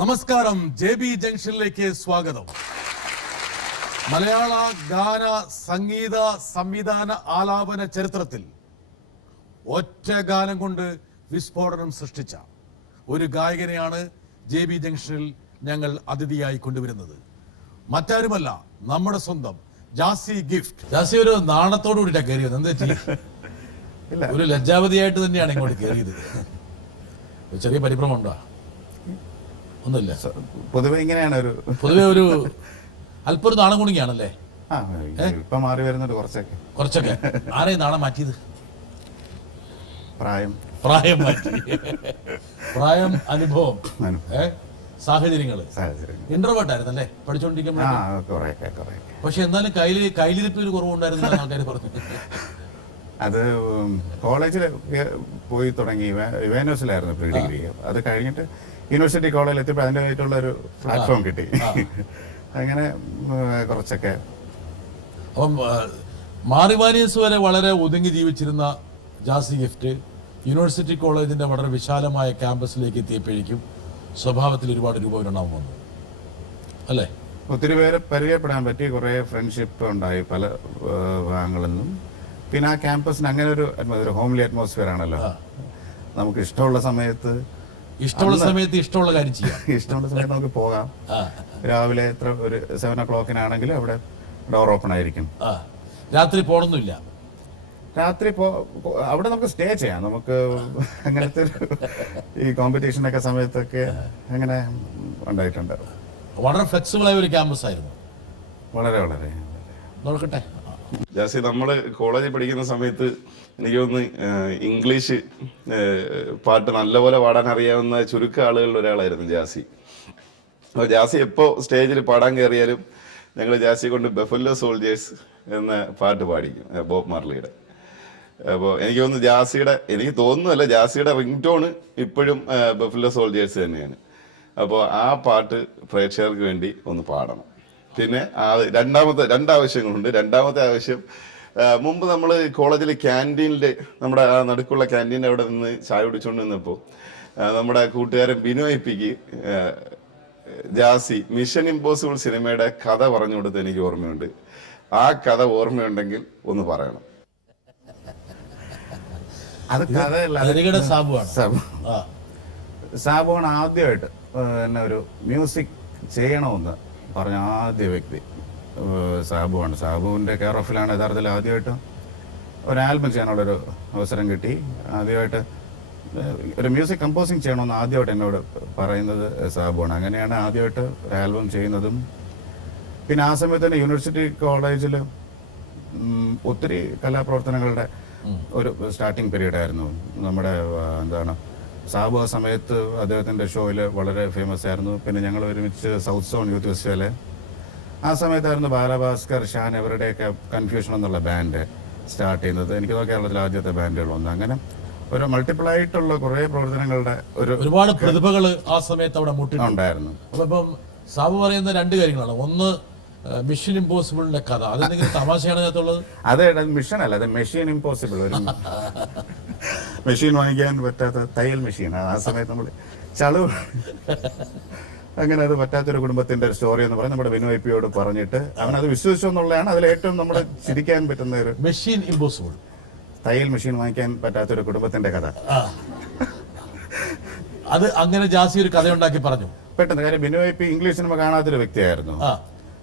നമസ്കാരം, JB ജംഗ്ഷനിലേക്ക് സ്വാഗതം. മലയാള ഗാന സംഗീത സംവിധാന ആലാപന ചരിത്രത്തിൽ ഒറ്റ ഗാനം കൊണ്ട് വിസ്ഫോടനം സൃഷ്ടിച്ച ഒരു ഗായകനെയാണ് JB ജംഗ്ഷനിൽ ഞങ്ങൾ അതിഥിയായി കൊണ്ടുവരുന്നത്. മറ്റാരുമല്ല, നമ്മുടെ സ്വന്തം ജാസി ഗിഫ്റ്റ്. ജാസി ഒരു നാണത്തോടു കൂടിയിട്ടാണ് കയറിയത്. എന്താ ഒരു ലജ്ജാവതിയായിട്ട് തന്നെയാണ് ഇങ്ങോട്ട് കയറിയത്. ചെറിയ പരിഭ്രമം ഉണ്ടോ? ഒന്നുമില്ല. പൊതുവെ ഇങ്ങനെയാണ് പൊതുവെ ഒരു അല്പം ഒരു നാണം കുണിങ്ങാണല്ലേ? ഇപ്പൊ മാറി വരുന്നുണ്ട് കുറച്ചൊക്കെ. ആരെയും നാണം മാറ്റിയത്? പ്രായം മാറ്റി. പ്രായം, അനുഭവം, സാഹചര്യങ്ങള്. ഇന്റർവേർട്ടായിരുന്നല്ലേ പഠിച്ചോണ്ടിരിക്കുമ്പോ? പക്ഷെ എന്നാലും കയ്യിലിരിപ്പിൽ ഒരു കുറവുണ്ടായിരുന്നു ആൾക്കാർ പറഞ്ഞു. അത് കോളേജിൽ പോയി തുടങ്ങി. യുവേനോസിലായിരുന്നു പ്രീ ഡിഗ്രി. അത് കഴിഞ്ഞിട്ട് യൂണിവേഴ്സിറ്റി കോളേജിൽ എത്തിയപ്പോൾ അതിൻ്റെതായിട്ടുള്ള ഒരു പ്ലാറ്റ്ഫോം കിട്ടി. അങ്ങനെ കുറച്ചൊക്കെ. അപ്പം മാറിവാനിയസ് വരെ വളരെ ഒതുങ്ങി ജീവിച്ചിരുന്ന ജാസി ഗിഫ്റ്റ് യൂണിവേഴ്സിറ്റി കോളേജിന്റെ വളരെ വിശാലമായ ക്യാമ്പസിലേക്ക് എത്തിയപ്പോഴേക്കും സ്വഭാവത്തിൽ ഒരുപാട് രൂപവിരണം വന്നു അല്ലേ? ഒത്തിരി പേരെ പരിചയപ്പെടാൻ പറ്റി. കുറേ ഫ്രണ്ട്ഷിപ്പ് ഉണ്ടായി പല ഭാഗങ്ങളിൽ നിന്നും. പിന്നെ ആ ക്യാമ്പസിന് അങ്ങനെ ഒരു ഹോംലി അറ്റ്മോസ്ഫിയർ ആണല്ലോ. നമുക്ക് ഇഷ്ടമുള്ള സമയത്ത് ഇഷ്ടമുള്ള കാര്യം ചെയ്യാം. ഇഷ്ടമുള്ള സമയത്ത് നമുക്ക് പോകാം. രാവിലെ ഒരു 7 o'clock അവിടെ ഡോർ ഓപ്പൺ ആയിരിക്കും. രാത്രി പോകണമെന്നില്ല. രാത്രി അവിടെ നമുക്ക് സ്റ്റേ ചെയ്യാം. നമുക്ക് അങ്ങനത്തെ ഈ കോമ്പറ്റീഷനൊക്കെ സമയത്തൊക്കെ അങ്ങനെ ഉണ്ടായിട്ടുണ്ട്. വളരെ ഫ്ലെക്സിബിൾ ആയ ഒരു ക്യാമ്പസ് ആയിരുന്നു. വളരെ നോക്കട്ടെ ജാസി, നമ്മള് കോളേജിൽ പഠിക്കുന്ന സമയത്ത് എനിക്ക് തോന്നുന്നു ഇംഗ്ലീഷ് പാട്ട് നല്ലപോലെ പാടാൻ അറിയാവുന്ന ചുരുക്ക ആളുകളിൽ ഒരാളായിരുന്നു ജാസി. അപ്പോൾ ജാസി എപ്പോൾ സ്റ്റേജിൽ പാടാൻ കയറിയാലും ഞങ്ങൾ ജാസിയെ കൊണ്ട് ബഫല്ലോ സോൾജേഴ്സ് എന്ന പാട്ട് പാടിക്കും, ബോബ് മാർലിയുടെ. അപ്പോൾ എനിക്ക് തോന്നുന്നല്ല, ജാസിയുടെ റിംഗ് ടോണ് ഇപ്പോഴും ബഫല്ലോ സോൾജേഴ്സ് തന്നെയാണ്. അപ്പോൾ ആ പാട്ട് പ്രേക്ഷകർക്ക് വേണ്ടി ഒന്ന് പാടണം. പിന്നെ രണ്ടാവശ്യങ്ങളുണ്ട്. രണ്ടാമത്തെ ആവശ്യം, മുമ്പ് നമ്മൾ കോളേജിൽ ക്യാൻറ്റീനിൽ നമ്മുടെ ആ നടുക്കുള്ള ക്യാൻറ്റീൻ്റെ അവിടെ നിന്ന് ചായ കുടിച്ചുകൊണ്ട് നിന്നപ്പോൾ നമ്മുടെ കൂട്ടുകാരൻ ബിനോയ് പിക്ക് ജാസി മിഷൻ ഇമ്പോസിബിൾ സിനിമയുടെ കഥ പറഞ്ഞു കൊടുത്ത് എനിക്ക് ഓർമ്മയുണ്ട്. ആ കഥ ഓർമ്മയുണ്ടെങ്കിൽ ഒന്ന് പറയണം. അത് കഥയല്ല, സാബുവാണ് ആദ്യമായിട്ട് എന്നെ ഒരു മ്യൂസിക് ചെയ്യണമെന്ന് പറഞ്ഞ ആദ്യ വ്യക്തി സാബുവാണ്. സാബുവിൻ്റെ കെയർ ഓഫിലാണ് യഥാർത്ഥത്തിൽ ആദ്യമായിട്ട് ഒരു ആൽബം ചെയ്യാനുള്ളൊരു അവസരം കിട്ടി. ആദ്യമായിട്ട് ഒരു മ്യൂസിക് കമ്പോസിങ് ചെയ്യണമെന്ന് ആദ്യമായിട്ട് എന്നോട് പറയുന്നത് സാബുവാണ്. അങ്ങനെയാണ് ആദ്യമായിട്ട് ഒരു ആൽബം ചെയ്യുന്നതും. പിന്നെ ആ സമയത്ത് തന്നെ യൂണിവേഴ്സിറ്റി കോളേജിൽ ഒത്തിരി കലാപ്രവർത്തനങ്ങളുടെ ഒരു സ്റ്റാർട്ടിങ് പീരീഡ് ആയിരുന്നു. നമ്മുടെ സാബു ആ സമയത്ത് അദ്ദേഹത്തിൻ്റെ ഷോയിൽ വളരെ ഫേമസ് ആയിരുന്നു. പിന്നെ ഞങ്ങൾ ഒരുമിച്ച് സൗത്ത് സോൺ യൂത്ത് ഫെസ്റ്റിവല് ആ സമയത്തായിരുന്നു ബാലഭാസ്കർ, ഷാൻ ഇവരുടെയൊക്കെ കൺഫ്യൂഷൻ എന്നുള്ള ബാൻഡ് സ്റ്റാർട്ട് ചെയ്യുന്നത്. എനിക്ക് തോന്നുന്നു കേരളത്തിലെ ആദ്യത്തെ ബാൻഡുകൾ വന്നു. അങ്ങനെ ഒരു മൾട്ടിപ്പിൾ ആയിട്ടുള്ള കുറേ പ്രവർത്തനങ്ങളുടെ ഒരുപാട് പ്രതിഭകൾ ആ സമയത്ത് അവിടെ ഉണ്ടായിരുന്നു. അപ്പം സാബു പറയുന്ന 2 കാര്യങ്ങളാണ്. ഒന്ന്, മിഷൻ ഇമ്പോസിബിളിന്റെ കഥ. അതെന്തെങ്കിലും തമാശയാണ് അതിനകത്തുള്ളത്? അതെ, മിഷൻ അല്ല, അത് മെഷീൻ ഇമ്പോസിബിൾ. ഒരു മെഷീൻ വാങ്ങിക്കാൻ പറ്റാത്ത തയ്യൽ മെഷീൻ. ആ സമയത്ത് നമ്മൾ ചളു അങ്ങനെ അത് പറ്റാത്തൊരു കുടുംബത്തിന്റെ സ്റ്റോറി എന്ന് പറഞ്ഞ് നമ്മുടെ ബിനോയ് പിയോട് പറഞ്ഞിട്ട് അവൻ അത് വിശ്വസിച്ചു എന്നുള്ളതാണ് അതിൽ ഏറ്റവും നമ്മുടെ ചിരിക്കാൻ പറ്റുന്ന ഒരു മെഷീൻ ഇമ്പോസിബിൾ. തയ്യൽ മെഷീൻ വാങ്ങിക്കാൻ പറ്റാത്തൊരു കുടുംബത്തിന്റെ കഥ. അത് അങ്ങനെ ജാസി ഒരു കഥയുണ്ടാക്കി പറഞ്ഞു പെട്ടെന്ന്. കാര്യം ബിനോയ് പി ഇംഗ്ലീഷ് സിനിമ കാണാത്തൊരു വ്യക്തിയായിരുന്നു.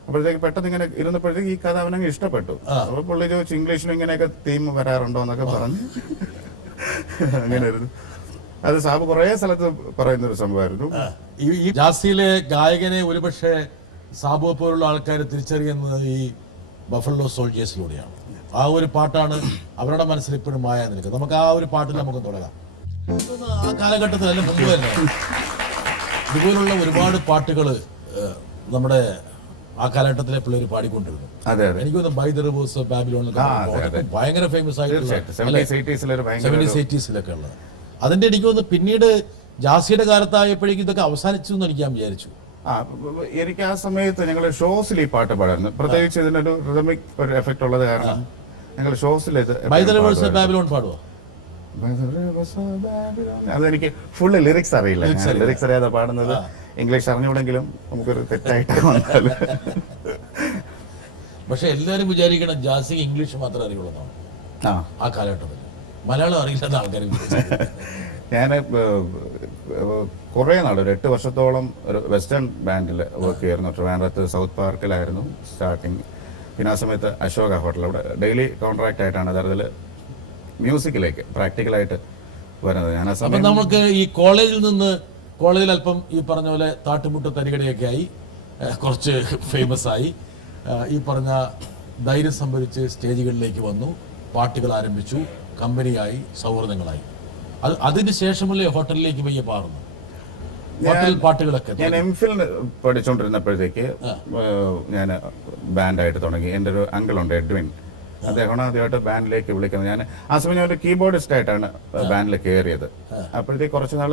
അപ്പോഴത്തേക്ക് പെട്ടെന്ന് ഇങ്ങനെ ഇരുന്നപ്പോഴത്തേക്ക് ഈ കഥ അവനങ്ങ് ഇഷ്ടപ്പെട്ടു. അപ്പൊ പുള്ളി ചോദിച്ചു, ഇംഗ്ലീഷിലും ഇങ്ങനെയൊക്കെ തീം വരാറുണ്ടോ എന്നൊക്കെ പറഞ്ഞു. അങ്ങനെയായിരുന്നു. അത് സാബ് കുറേ സ്ഥലത്ത് പറയുന്നൊരു സംഭവമായിരുന്നു. ഈ ജാസിയിലെ ഗായകനെ ഒരുപക്ഷെ സാബുവെ പോലുള്ള ആൾക്കാർ തിരിച്ചറിയുന്നത് ഈ ബഫല്ലോ സോൾജേഴ്സിലൂടെയാണ്. ആ ഒരു പാട്ടാണ് അവരുടെ മനസ്സിൽ ഇപ്പോഴും മായ നിൽക്കുന്നത്. നമുക്ക് ആ ഒരു പാട്ടിൽ നമുക്ക് തുടങ്ങാം. ആ കാലഘട്ടത്തിൽ അല്ല, മുമ്പ് തന്നെ ഇതുപോലുള്ള ഒരുപാട് പാട്ടുകൾ നമ്മുടെ ആ കാലഘട്ടത്തിലെ പിള്ളേർ പാടിക്കൊണ്ടിരുന്നു. എനിക്ക് തോന്നുന്നു by the rivers of Babylon ഭയങ്കര ഫേമസ് ആയിട്ടുള്ള 70s 80s ഉള്ളത്. അതിന്റെ എനിക്ക് തോന്നുന്നു പിന്നീട് ജാസിയുടെ കാലത്തായപ്പോഴേക്കും ഇതൊക്കെ അവസാനിച്ചു എന്ന് ഞാൻ വിചാരിച്ചു. എനിക്ക് ആ സമയത്ത് ഞങ്ങൾ ഷോസിൽ ഈ പാട്ട് പാടായിരുന്നു. പ്രത്യേകിച്ച് ഇതിനൊരു റിതമിക് ഒരു എഫക്ട് ഉള്ളത് കാരണം ഞങ്ങൾ ഷോസിൽ by the rivers of Babylon പാടുവോ? അതെനിക്ക് ഫുള്ള് ലിറിക്സ് അറിയില്ല. ലിറിക്സ് അറിയാതെ പാടുന്നത് ഇംഗ്ലീഷ് അറിഞ്ഞുകൂടെങ്കിലും നമുക്കൊരു തെറ്റായിട്ട് വന്നാൽ പക്ഷെ എല്ലാവരും വിചാരിക്കണം ജാസിക്ക് ഇംഗ്ലീഷ് മാത്രമേ അറിയുള്ളൂ ആ കാലഘട്ടത്തിൽ. മലയാളം അറിയില്ലെന്ന് ആൾക്കാർ ഞാൻ കുറേ നാൾ ഒരു 8 വർഷത്തോളം ഒരു വെസ്റ്റേൺ ബാൻഡിൽ വർക്ക് ചെയ്യായിരുന്നു. ട്രിവാൻഡ്രത്ത് സൗത്ത് പാർക്കിലായിരുന്നു സ്റ്റാർട്ടിങ്. പിന്നെ ആ സമയത്ത് അശോക ഹോട്ടൽ, അവിടെ ഡെയിലി കോൺട്രാക്ട് ആയിട്ടാണ് യഥാർത്ഥത്തിൽ മ്യൂസിക്കിലേക്ക് പ്രാക്ടിക്കലായിട്ട് വരുന്നത്. ഞാൻ ആ അപ്പം സമയം നമുക്ക് ഈ കോളേജിൽ അല്പം ഈ പറഞ്ഞ പോലെ താട്ടുമുട്ട് തരികടയൊക്കെ ആയി, കുറച്ച് ഫേമസ് ആയി, ഈ പറഞ്ഞ ധൈര്യം സംഭരിച്ച് സ്റ്റേജുകളിലേക്ക് വന്നു, പാട്ടുകൾ ആരംഭിച്ചു, കമ്പനിയായി, സൗഹൃദങ്ങളായി. അതിന് ശേഷമല്ലേ ഹോട്ടലിലേക്ക് പയ്യെ പാറുന്നു, ഹോട്ടൽ പാട്ടുകളൊക്കെ. ഞാൻ എംഫിൽ പഠിച്ചുകൊണ്ടിരുന്നപ്പോഴത്തേക്ക് ഞാൻ ബാൻഡായിട്ട് തുടങ്ങി. എൻ്റെ ഒരു അങ്കിളുണ്ട് എഡ്വിൻ, അദ്ദേഹമാണ് ആദ്യമായിട്ട് ബാൻഡിലേക്ക് വിളിക്കുന്നത്. ഞാൻ ആ സമയം ഞാൻ ഒരു കീബോർഡിസ്റ്റ് ആയിട്ടാണ് ബാൻഡിൽ കയറിയത്. അപ്പോഴത്തേക്ക് കുറച്ച് നാൾ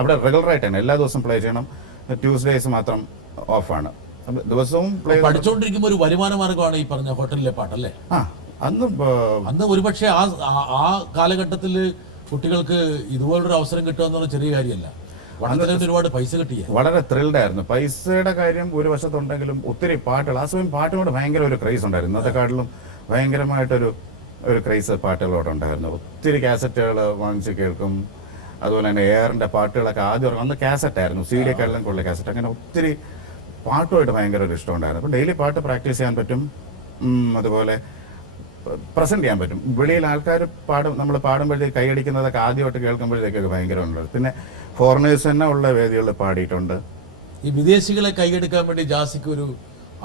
അവിടെ റെഗുലറായിട്ടാണ് എല്ലാ ദിവസവും പ്ലേ ചെയ്യണം, ട്യൂസ്ഡേസ് മാത്രം ഓഫാണ്. ദിവസവും പ്ലേ പഠിച്ചുകൊണ്ടിരിക്കുമ്പോൾ ഒരു വരുമാന മാർഗമാണ് ഈ പറഞ്ഞ ഹോട്ടലിലെ പാട്ടല്ലേ. അന്ന് ഒരുപക്ഷെ ആ കാലഘട്ടത്തിൽ കുട്ടികൾക്ക് ഇതുപോലൊരു അവസരം കിട്ടുക എന്നുള്ള ചെറിയ കാര്യമല്ല. ഒരുപാട് പൈസ കിട്ടിയ വളരെ ത്രിൽഡ് ആയിരുന്നു. പൈസയുടെ കാര്യം ഒരു വശത്തുണ്ടെങ്കിലും ഒത്തിരി പാട്ടുകൾ, ആ സമയം പാട്ടിനോട് ഭയങ്കര ഒരു ക്രൈസ് ഉണ്ടായിരുന്നു. ഇന്നത്തെക്കാട്ടിലും ഭയങ്കരമായിട്ടൊരു ക്രൈസ് പാട്ടുകളോടുണ്ടായിരുന്നു. ഒത്തിരി കാസറ്റുകൾ വാങ്ങിച്ച് കേൾക്കും. അതുപോലെ തന്നെ എയറിന്റെ പാട്ടുകളൊക്കെ ആദ്യം അന്ന് കാസറ്റായിരുന്നു, CD യെക്കാളും കൂടുതൽ കാസറ്റ്. അങ്ങനെ ഒത്തിരി പാട്ടുമായിട്ട് ഭയങ്കര ഒരു ഇഷ്ടമുണ്ടായിരുന്നു. അപ്പോൾ ഡെയിലി പാട്ട് പ്രാക്ടീസ് ചെയ്യാൻ പറ്റും, അതുപോലെ പ്രസന്റ് ചെയ്യാൻ പറ്റും. വെളിയിൽ ആൾക്കാർ നമ്മൾ പാടുമ്പോഴത്തേക്ക് കൈയടിക്കുന്നതൊക്കെ ആദ്യമായിട്ട് കേൾക്കുമ്പോഴത്തേക്കൊക്കെ ഭയങ്കര ഉണ്ട്. പിന്നെ ഫോറിനേഴ്സ് തന്നെ ഉള്ള വേദികളിൽ പാടിയിട്ടുണ്ട്. ഈ വിദേശികളെ കൈയെടുക്കാൻ വേണ്ടി ജാസിക്ക് ഒരു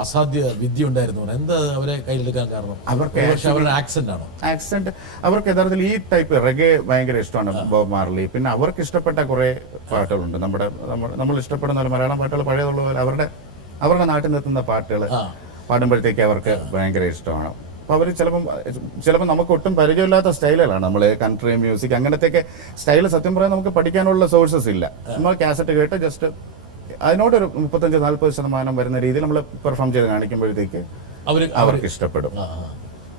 അസാധ്യ വിദ്യ ഉണ്ടായിരുന്നു. എന്താ അവരെ കയ്യിലെടുക്കാൻ കാരണം? അവരുടെ ആക്സെന്റ് ആണോ? ആക്സെന്റ് അവർക്ക് യഥാർത്ഥത്തിൽ ഈ ടൈപ്പ് റെഗെ ഭയങ്കര ഇഷ്ടമാണ്. ബോബ് മാർലി, പിന്നെ അവർക്ക് ഇഷ്ടപ്പെട്ട കുറെ പാട്ടുകളുണ്ട്. നമ്മൾ ഇഷ്ടപ്പെടുന്ന മലയാളം പാട്ടുകൾ പഴയതുള്ള പോലെ അവരുടെ നാട്ടിൽ നിൽക്കുന്ന പാട്ടുകൾ പാടുമ്പോഴത്തേക്ക് അവർക്ക് ഭയങ്കര ഇഷ്ടമാണ്. അപ്പൊ അവർ ചിലപ്പോൾ നമുക്ക് ഒട്ടും പരിചയമില്ലാത്ത സ്റ്റൈലുകളാണ്. നമ്മൾ കൺട്രി മ്യൂസിക് അങ്ങനത്തെയൊക്കെ സ്റ്റൈൽ സത്യം പറയാൻ നമുക്ക് പഠിക്കാനുള്ള സോഴ്സസ് ഇല്ല. നമ്മൾ കാസറ്റ് കേട്ട് ജസ്റ്റ് അതിനോടൊരു 35-40% വരുന്ന രീതിയിൽ നമ്മൾ പെർഫോം ചെയ്ത് കാണിക്കുമ്പോഴത്തേക്ക് അവർക്ക് ഇഷ്ടപ്പെടും.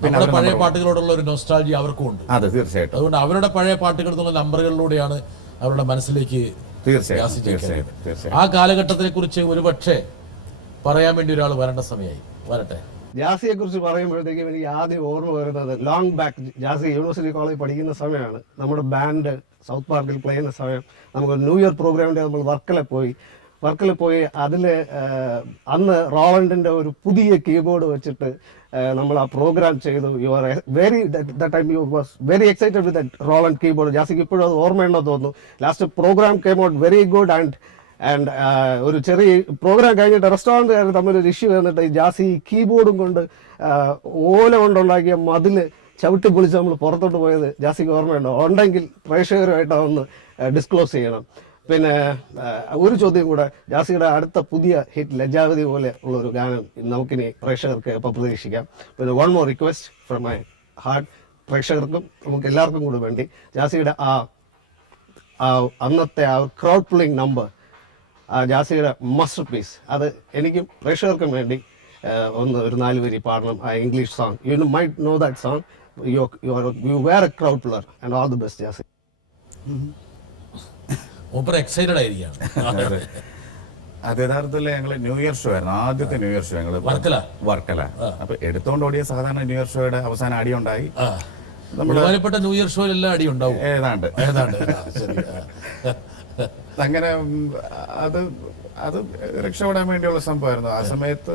പിന്നെ പഴയ പാട്ടുകളോടുള്ള ഒരു നൊസ്റ്റാൾജി അവർക്കും ഉണ്ട്. അതെ, തീർച്ചയായിട്ടും. അതുകൊണ്ട് അവരുടെ പഴയ പാട്ടുകൾ എന്നുള്ള നമ്പറുകളിലൂടെയാണ് അവരുടെ മനസ്സിലേക്ക് തീർച്ചയായിട്ടും ആ കാലഘട്ടത്തെ കുറിച്ച് ഒരുപക്ഷെ പറയാൻ വേണ്ടി ഒരാൾ വരേണ്ട സമയമായി. വരട്ടെ. ജാസിയെ കുറിച്ച് പറയുമ്പോഴത്തേക്കും എനിക്ക് ആദ്യം ഓർമ്മ വരുന്നത് ലോങ് ബാക്ക് ജാസി യൂണിവേഴ്സിറ്റി കോളേജ് പഠിക്കുന്ന സമയമാണ്. നമ്മുടെ ബാൻഡ് സൗത്ത് പാർക്കിൽ പ്ലേ ചെയ്യുന്ന സമയം നമുക്ക് ന്യൂ ഇയർ പ്രോഗ്രാമിൻ്റെ നമ്മൾ വർക്കല പോയി അതിൽ അന്ന് റോളണ്ടിൻ്റെ ഒരു പുതിയ കീബോർഡ് വെച്ചിട്ട് നമ്മൾ ആ പ്രോഗ്രാം ചെയ്തു. You are very the time you was very excited with that Roland keyboard. ജാസിക്ക് ഇപ്പോഴും അത് ഓർമ്മയുണ്ടോ തോന്നുന്നു. Last programme came out very good. And ഒരു ചെറിയ പ്രോഗ്രാം കഴിഞ്ഞിട്ട് റെസ്റ്റോറൻറ്റുകാർ തമ്മിലൊരു ഇഷ്യൂ വന്നിട്ട് ജാസി കീബോർഡും കൊണ്ട് ഓല കൊണ്ടുണ്ടാക്കിയ മതിൽ ചവിട്ടി പൊളിച്ച് നമ്മൾ പുറത്തോട്ട് പോയത് ജാസിക്ക് ഓർമ്മയുണ്ടോ? ഉണ്ടെങ്കിൽ പ്രേക്ഷകരുമായിട്ട് ഒന്ന് ഡിസ്ക്ലോസ് ചെയ്യണം. പിന്നെ ഒരു ചോദ്യം കൂടെ, ജാസിയുടെ അടുത്ത പുതിയ ഹിറ്റ് ലജ്ജാവതി പോലെ ഉള്ള ഒരു ഗാനം നമുക്കിനി പ്രേക്ഷകർക്ക് ഇപ്പോൾ പ്രതീക്ഷിക്കാം. പിന്നെ one more request from my heart, പ്രേക്ഷകർക്കും നമുക്ക് എല്ലാവർക്കും കൂടെ വേണ്ടി ജാസിയുടെ അന്നത്തെ ആ ക്രൗഡ് പുള്ളിങ് നമ്പർ, ജാസിയുടെ മാസ്റ്റർ പീസ്, അത് എനിക്കും പ്രേക്ഷകർക്കും വേണ്ടി ഒരു 4 വരി പാടണം. ആ English song, you might know that song, you were a crowd puller and all the best Jassie. Excited ആയിരിക്കുകയാണ്. അത് യഥാർത്ഥത്തിൽ ഞങ്ങൾ ന്യൂ ഇയർ ഷോ ആയിരുന്നു, ആദ്യത്തെ ന്യൂ ഇയർ ഷോ ഞങ്ങൾ വർക്കല. അപ്പൊ എടുത്തോണ്ട് ഓടിയ സാധാരണ ന്യൂ ഇയർ ഷോയുടെ അവസാനം അടിയുണ്ടായി. ബഹുമാനപ്പെട്ട ന്യൂ ഇയർ ഷോയിലെല്ലാം അടി ഉണ്ടാവും ഏതാണ്ട്. അങ്ങനെ അത് രക്ഷപ്പെടാൻ വേണ്ടിയുള്ള സംഭവമായിരുന്നു. ആ സമയത്ത്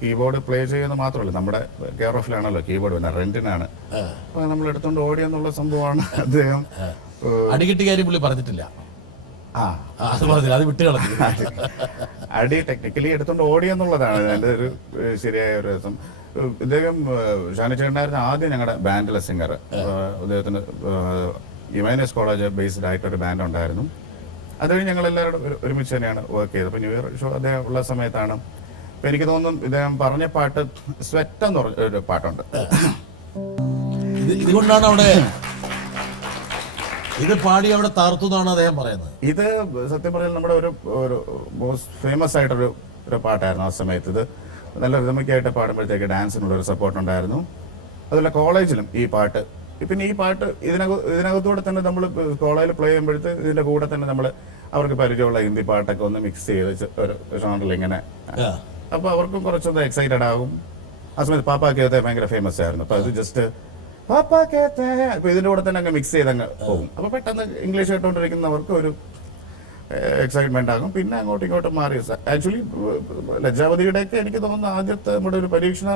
കീബോർഡ് പ്ലേ ചെയ്യുന്നത് മാത്രമല്ല, നമ്മുടെ കെയർ ഓഫിലാണല്ലോ കീബോർഡ് വരുന്നത്, റെന്റിനാണ്. അപ്പൊ നമ്മൾ എടുത്തോണ്ട് ഓടിയെന്നുള്ള സംഭവമാണ്. അദ്ദേഹം അടികിട്ടി കാര്യം പുള്ളി പറഞ്ഞിട്ടില്ല. അത് വിട്ട് കളഞ്ഞു. അടി ടെക്നിക്കലി എടുത്തോണ്ട് ഓടിയെന്നുള്ളതാണ് അതിന്റെ ഒരു ശരിയായ ഒരു രസം. ഇദ്ദേഹം ഷാനി ചേട്ടനായിരുന്നു ആദ്യം ഞങ്ങളുടെ ബാൻഡിലെ സിംഗർ. അദ്ദേഹത്തിന് യുമൈനസ് കോളേജ് ബേസ്ഡ് ആയിട്ടൊരു ബാൻഡ് ഉണ്ടായിരുന്നു. അതുകഴിഞ്ഞ് ഞങ്ങൾ എല്ലാവരും ഒരുമിച്ച് തന്നെയാണ് വർക്ക് ചെയ്തത്. അപ്പോൾ ന്യൂ ഇയർ ഷോ അദ്ദേഹം ഉള്ള സമയത്താണ്. അപ്പം എനിക്ക് തോന്നുന്നു ഇദ്ദേഹം പറഞ്ഞ പാട്ട് സ്വെറ്റ് എന്ന് പറഞ്ഞ ഒരു പാട്ടുണ്ട്. ഇതുകൊണ്ടാണ് അവിടെ ഇത് പാടി അവിടെ താർത്തു എന്നാണ് അദ്ദേഹം പറയുന്നത്. ഇത് സത്യം പറഞ്ഞാൽ നമ്മുടെ ഒരു മോസ്റ്റ് ഫേമസ് ആയിട്ടൊരു പാട്ടായിരുന്നു ആ സമയത്ത്. ഇത് നല്ല റിതമിക്കായിട്ട് പാടുമ്പോഴത്തേക്ക് ഡാൻസിനുള്ള ഒരു സപ്പോർട്ട് ഉണ്ടായിരുന്നു. അതുപോലെ കോളേജിലും ഈ പാട്ട് പിന്നെ ഈ പാട്ട് ഇതിനകത്തൂടെ തന്നെ നമ്മൾ കോളേജിൽ പ്ലേ ചെയ്യുമ്പോഴത്തെ ഇതിന്റെ കൂടെ തന്നെ നമ്മൾ അവർക്ക് പരിചയമുള്ള ഹിന്ദി പാട്ടൊക്കെ ഒന്ന് മിക്സ് ചെയ്ത് ഒരു ഷോണിൽ ഇങ്ങനെ, അപ്പൊ അവർക്കും കുറച്ചൊന്ന് എക്സൈറ്റഡ് ആകും. ആ സമയത്ത് പാപ്പാ കേത്തെ ഭയങ്കര ഫേമസ് ആയിരുന്നു. അപ്പൊ അത് ജസ്റ്റ് പാപ്പാ കേത്തെ അപ്പൊ ഇതിന്റെ കൂടെ തന്നെ അങ്ങ് മിക്സ് ചെയ്ത് അങ്ങ് പോകും. അപ്പൊ പെട്ടെന്ന് ഇംഗ്ലീഷ് കേട്ടോണ്ടിരിക്കുന്നവർക്ക് ഒരു എക്സൈറ്റ്മെന്റ് ആകും. പിന്നെ അങ്ങോട്ടും ഇങ്ങോട്ടും മാറി. ആക്ച്വലി ലജ്ജാവതിയുടെയൊക്കെ എനിക്ക് തോന്നുന്നു ആദ്യത്തെ നമ്മുടെ ഒരു പരീക്ഷണ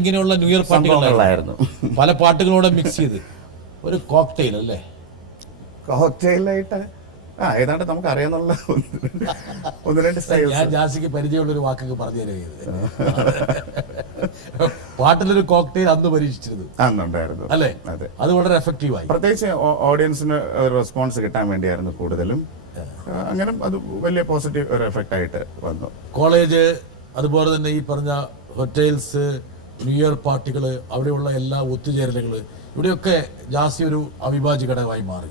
ഇങ്ങനെയുള്ള ന്യൂ ഇയർ പാട്ടുകളായിരുന്നു. പല പാട്ടുകളോടെ മിക്സ് ചെയ്ത് ഒരു കോക്ടെയിൽ അല്ലേ? കോക്ടെയിലായിട്ട് ഏതാണ്ട് നമുക്ക് അറിയാന്നുള്ള ഒന്ന് രണ്ട് സ്റ്റൈൽ. ഞാൻ ജാസിക്ക് പരിചയമുള്ള ഒരു വാക്കൊക്കെ പറഞ്ഞു തരുന്നത് പാട്ടിലൊരു കോക്ടെയിൽ അന്ന് പരീക്ഷിച്ചിരുന്നു അന്നുണ്ടായിരുന്നു അല്ലേ? അതെ, അത് വളരെ എഫക്റ്റീവായി. പ്രത്യേകിച്ച് ഓഡിയൻസിന് റെസ്പോൺസ് കിട്ടാൻ വേണ്ടിയായിരുന്നു കൂടുതലും. അങ്ങനെ അത് വലിയ പോസിറ്റീവ് ഒരു എഫക്റ്റ് ആയിട്ട് വന്നു. കോളേജ്, അതുപോലെ തന്നെ ഈ പറഞ്ഞ ഹോട്ടൽസ്, ന്യൂ ഇയർ പാർട്ടികൾ, അവിടെയുള്ള എല്ലാ ഒത്തുചേരലുകൾ, ഇവിടെയൊക്കെ ജാസി ഒരു അവിഭാജ്യ ഘടകമായി മാറി.